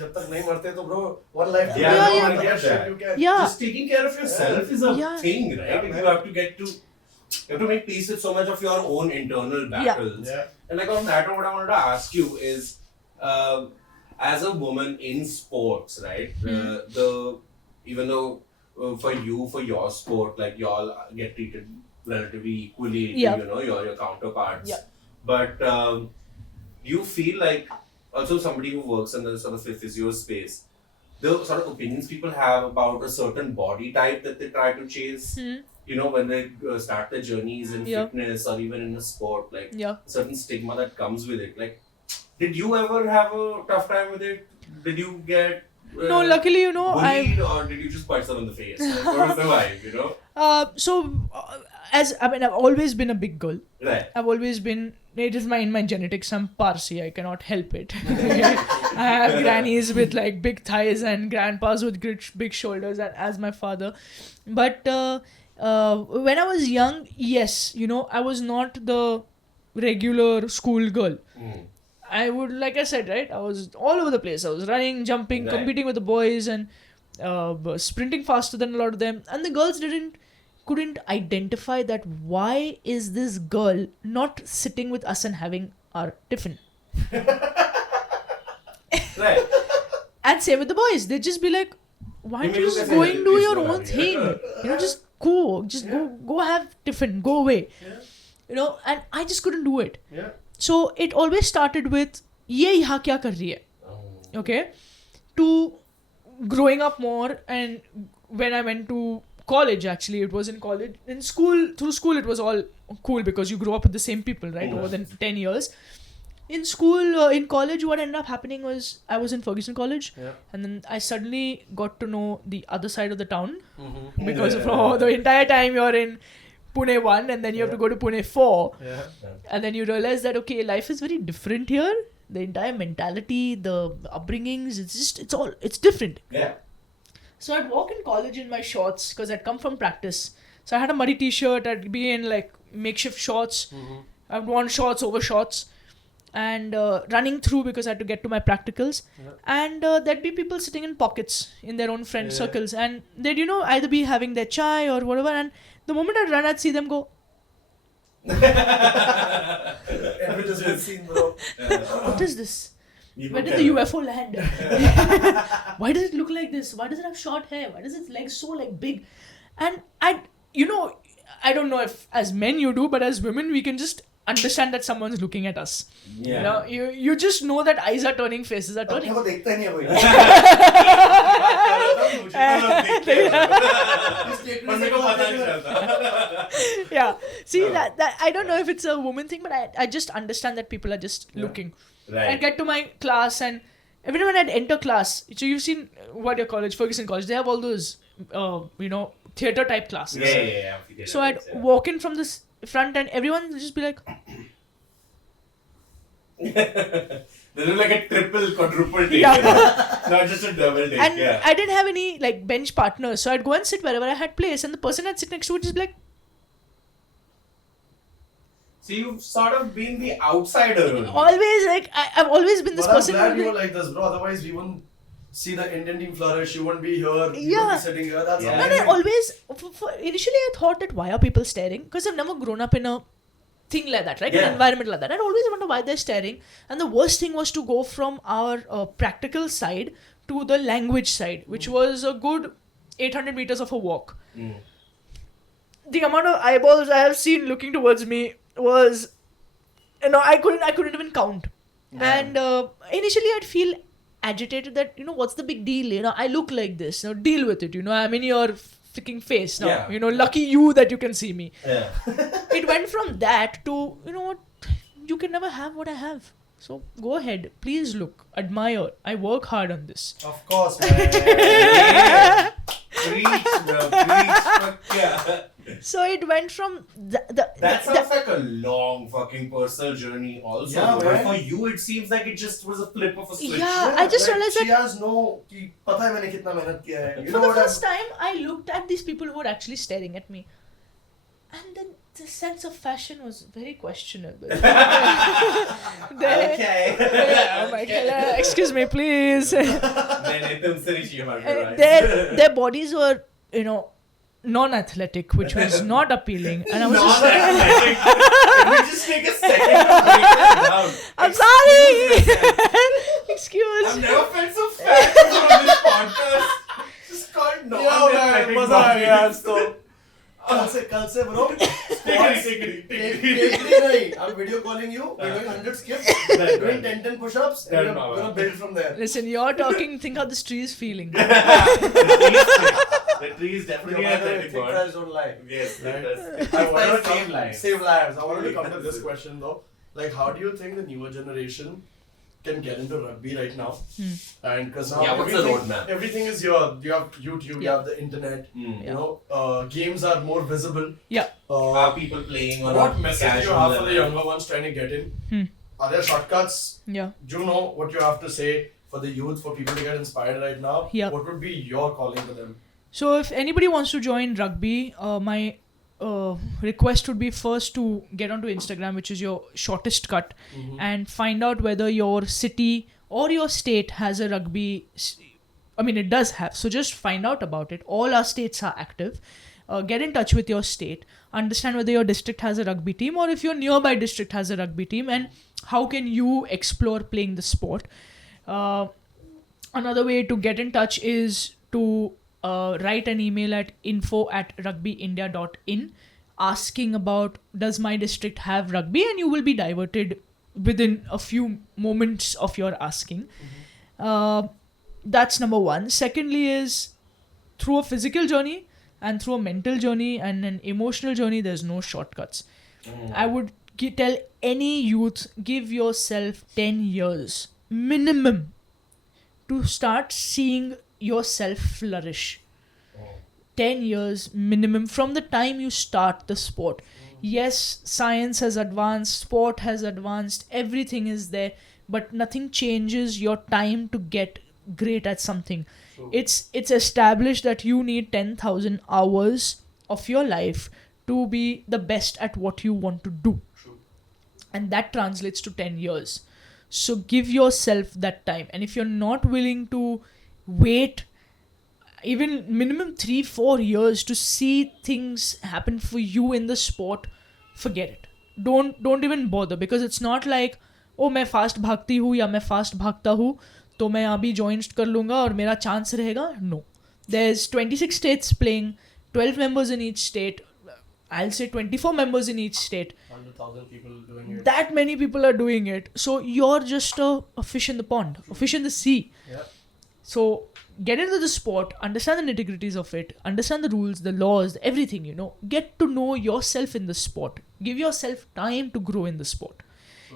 जब तक नहीं मरते तो bro, one life. Yeah, no, I the get best shit that. you can. Yeah. Just taking care of yourself is a Yeah. thing, right? Yeah, You have to make peace with so much of your own internal battles. Yeah. And like on that, what I wanted to ask you is, as a woman in sports, right? Even though for your sport, like y'all get treated relatively equally to your counterparts. Yeah. But do you feel like also somebody who works in the sort of physio space, the sort of opinions people have about a certain body type that they try to chase, when they start their journeys in fitness or even in a sport, like certain stigma that comes with it. Like, did you ever have a tough time with it? Did you get No, luckily, you know, bullied or did you just punch someone in the face? Like, what was the vibe, you know? I've always been a big girl. Right. I've always been. It is in my genetics. I'm Parsi. I cannot help it. I have grannies with like big thighs and grandpas with big shoulders, and as my father. But when I was young, yes, you know, I was not the regular school girl. I would, like I said, right, I was all over the place. I was running, jumping, competing with the boys, and sprinting faster than a lot of them. And the girls couldn't identify that why is this girl not sitting with us and having our tiffin. Right. And same with the boys. They'd just be like, why don't you just go and do your own thing? You know, just go have tiffin, go away. Yeah. You know, and I just couldn't do it. Yeah. So it always started with, ye yahan kya kar rahi hai? Okay? To growing up more, and when I went to college, actually, it was in college. In school, through school, it was all cool because you grow up with the same people, right? Over than 10 years. In school, in college, what ended up happening was I was in Ferguson College, and then I suddenly got to know the other side of the town because of the entire time you're in Pune 1 and then you have to go to Pune 4. And then you realize that, okay, life is very different here. The entire mentality, the upbringings, it's different. Yeah. So I'd walk in college in my shorts because I'd come from practice. So I had a muddy t-shirt, I'd be in like makeshift shorts. I'd want shorts over shorts. And running through because I had to get to my practicals. And there'd be people sitting in pockets in their own friend circles. And they'd, you know, either be having their chai or whatever. And the moment I'd run, I'd see them go, what is this? Where did the UFO land? Why does it look like this? Why does it have short hair? Why does its legs so like big? And I don't know if as men you do, but as women we can just understand that someone's looking at us. Yeah. You know, you just know that eyes are turning, faces are turning. Yeah. See, that I don't know if it's a woman thing, but I just understand that people are just looking. Right. I'd get to my class, and every time I'd enter class, so you've seen what your college, Ferguson College, they have all those, theatre type classes. Yeah. So I'd walk in from this front, and everyone would just be like, This is like a triple, quadruple take. Not just a double take. And I didn't have any like bench partners, so I'd go and sit wherever I had place, and the person I'd sit next to would just be like, so you've sort of been the outsider. Always, like, I've always been this person. I'm glad you were like this, bro. Otherwise, we wouldn't see the Indian team flourish. You wouldn't be here. You wouldn't be sitting here. That's And I always, initially I thought that why are people staring? Because I've never grown up in a thing like that, right? An environment like that. I'd always wonder why they're staring. And the worst thing was to go from our practical side to the language side, which was a good 800 meters of a walk. The amount of eyeballs I have seen looking towards me was, I couldn't even count. And initially I'd feel agitated that, what's the big deal? I look like this. Deal with it. I'm in your freaking face now. Lucky you that you can see me. Yeah. It went from that to, what, you can never have what I have. So go ahead. Please look. Admire. I work hard on this. Of course, man. Preach, bro. Preach. Yeah. So it went from that sounds like a long fucking personal journey also. Yeah, but man. for you it seems like it just was a flip of a switch. Yeah, I just realized she that has no pata hai maine kitna mehnat kiya hai. for the first time I looked at these people who were actually staring at me, and then the sense of fashion was very questionable. Okay. I'm like, hello, excuse me, please. Their bodies were, non-athletic, which was not appealing, and I was just like, Can we just take a second to break that down? I'm sorry. Excuse. I've never felt so fat on this podcast. Just called non-athletic bodies. कल से bro Take it. नहीं I'm video calling you, we're doing 100 skips, doing 10 push-ups, and we're gonna build from there. Listen, you're talking, think how this tree is feeling. The tree is definitely athletic body. Guys don't lie. Yes, it does. I wanted to Save lives. save lives. I wanted to come to this question though. Like, how do you think the newer generation can get into rugby right now. And because now what's the roadmap? everything is here. You have YouTube, you have the internet. You know, games are more visible. Yeah. Are people playing on what a message you casual have for the level? younger ones trying to get in? Are there shortcuts? Yeah. Do you know what you have to say for the youth, for people to get inspired right now? Yeah. What would be your calling to them? So if anybody wants to join rugby, my request would be first to get onto Instagram, which is your shortest cut, and find out whether your city or your state has a rugby. I mean, it does have. So just find out about it. All our states are active. Get in touch with your state. Understand whether your district has a rugby team or if your nearby district has a rugby team, and how can you explore playing the sport. Another way to get in touch is to write an email at info@rugbyindia.in asking about does my district have rugby, and you will be diverted within a few moments of your asking. That's number one. Secondly is through a physical journey and through a mental journey and an emotional journey, there's no shortcuts. I would tell any youth, give yourself 10 years minimum to start seeing yourself flourish. 10 years minimum from the time you start the sport. Yes, science has advanced, sport has advanced, everything is there, but nothing changes your time to get great at something. It's established that you need 10,000 hours of your life to be the best at what you want to do. And that translates to 10 years. So give yourself that time. And if you're not willing to wait even minimum 3-4 years to see things happen for you in the sport, forget it. Don't even bother, because it's not like, oh, मैं fast भागती हूँ या मैं fast भागता हूँ तो मैं अभी join कर लूँगा और मेरा chance रहेगा. No. There's 26 states playing, 12 members in each state. I'll say 24 members in each state. 100,000 people doing it. That many people are doing it. So you're just a fish in the pond, a fish in the sea. Yeah. So get into the sport, understand the nitty-gritties of it, understand the rules, the laws, everything, you know. Get to know yourself in the sport. Give yourself time to grow in the sport.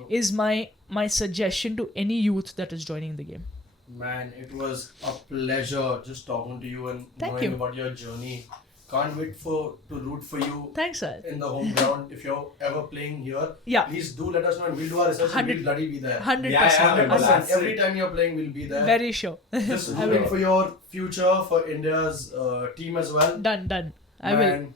Is my suggestion to any youth that is joining the game. Man, it was a pleasure just talking to you and knowing about your journey. Can't wait to root for you. Thanks, sir. In the home ground. If you're ever playing here, please do let us know and we'll do our research and we'll bloody be there. 100%. 100%. Every time you're playing, we'll be there. Very sure. Just rooting for your future, for India's team as well. Done. I will.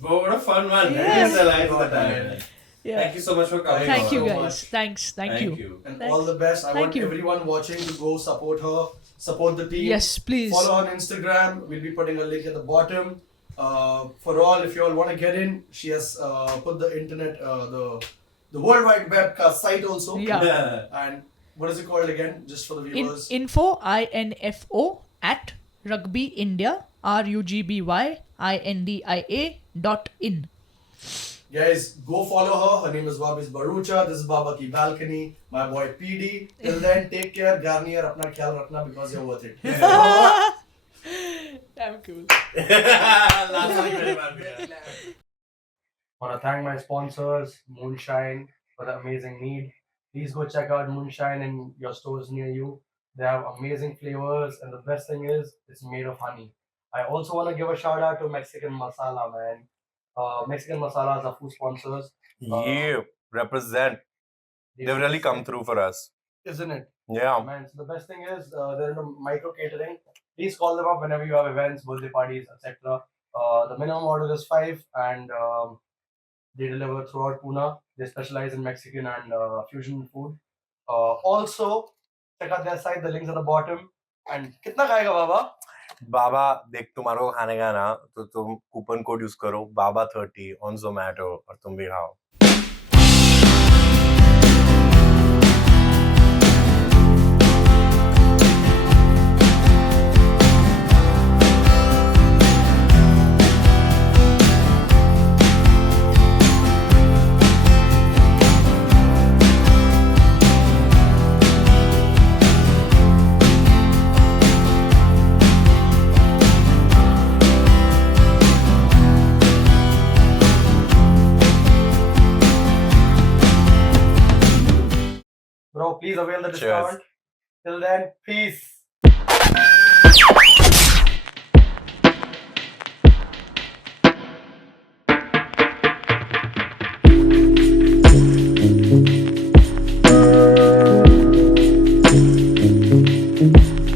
What a fun one. Yes. That is the life of the time. Yeah. Thank you so much for coming. Thank you, so guys. much. Thanks. Thank you. And Thanks. all the best. I want everyone watching to go support her, support the team. Yes, please. Follow her on Instagram. We'll be putting a link at the bottom. For all, if you all want to get in, she has put the internet, the World Wide Web site also. Yeah. And what is it called again, just for the viewers? Info at rugbyindia rugbyindia.in. Guys, go follow her. Her name is Vahbiz Bharucha. This is Baba Ki Balcony. My boy PD. Till then, take care. Garnier, apna khayal rakhna because you're worth it. Damn cool. Want to thank my sponsors, Moonshine, for the amazing mead. Please go check out Moonshine in your stores near you. They have amazing flavors, and the best thing is, it's made of honey. I also want to give a shout out to Mexican Masala, man. Mexican Masalas are food sponsors. Represent. They've really come through for us. Isn't it? Yeah. Man, so the best thing is, they're into micro catering. Please call them up whenever you have events, birthday parties, etc. The minimum order is 5, and they deliver throughout Pune. They specialize in Mexican and fusion food. Also, check out their site. The links at the bottom. And कितना खाएगा बाबा? बाबा देख तुम्हारे को खाने का ना तो तुम कूपन कोड यूज करो BABA30 on Zomato और तुम भी खाओ. please avail the Cheers. discount. Till then, peace.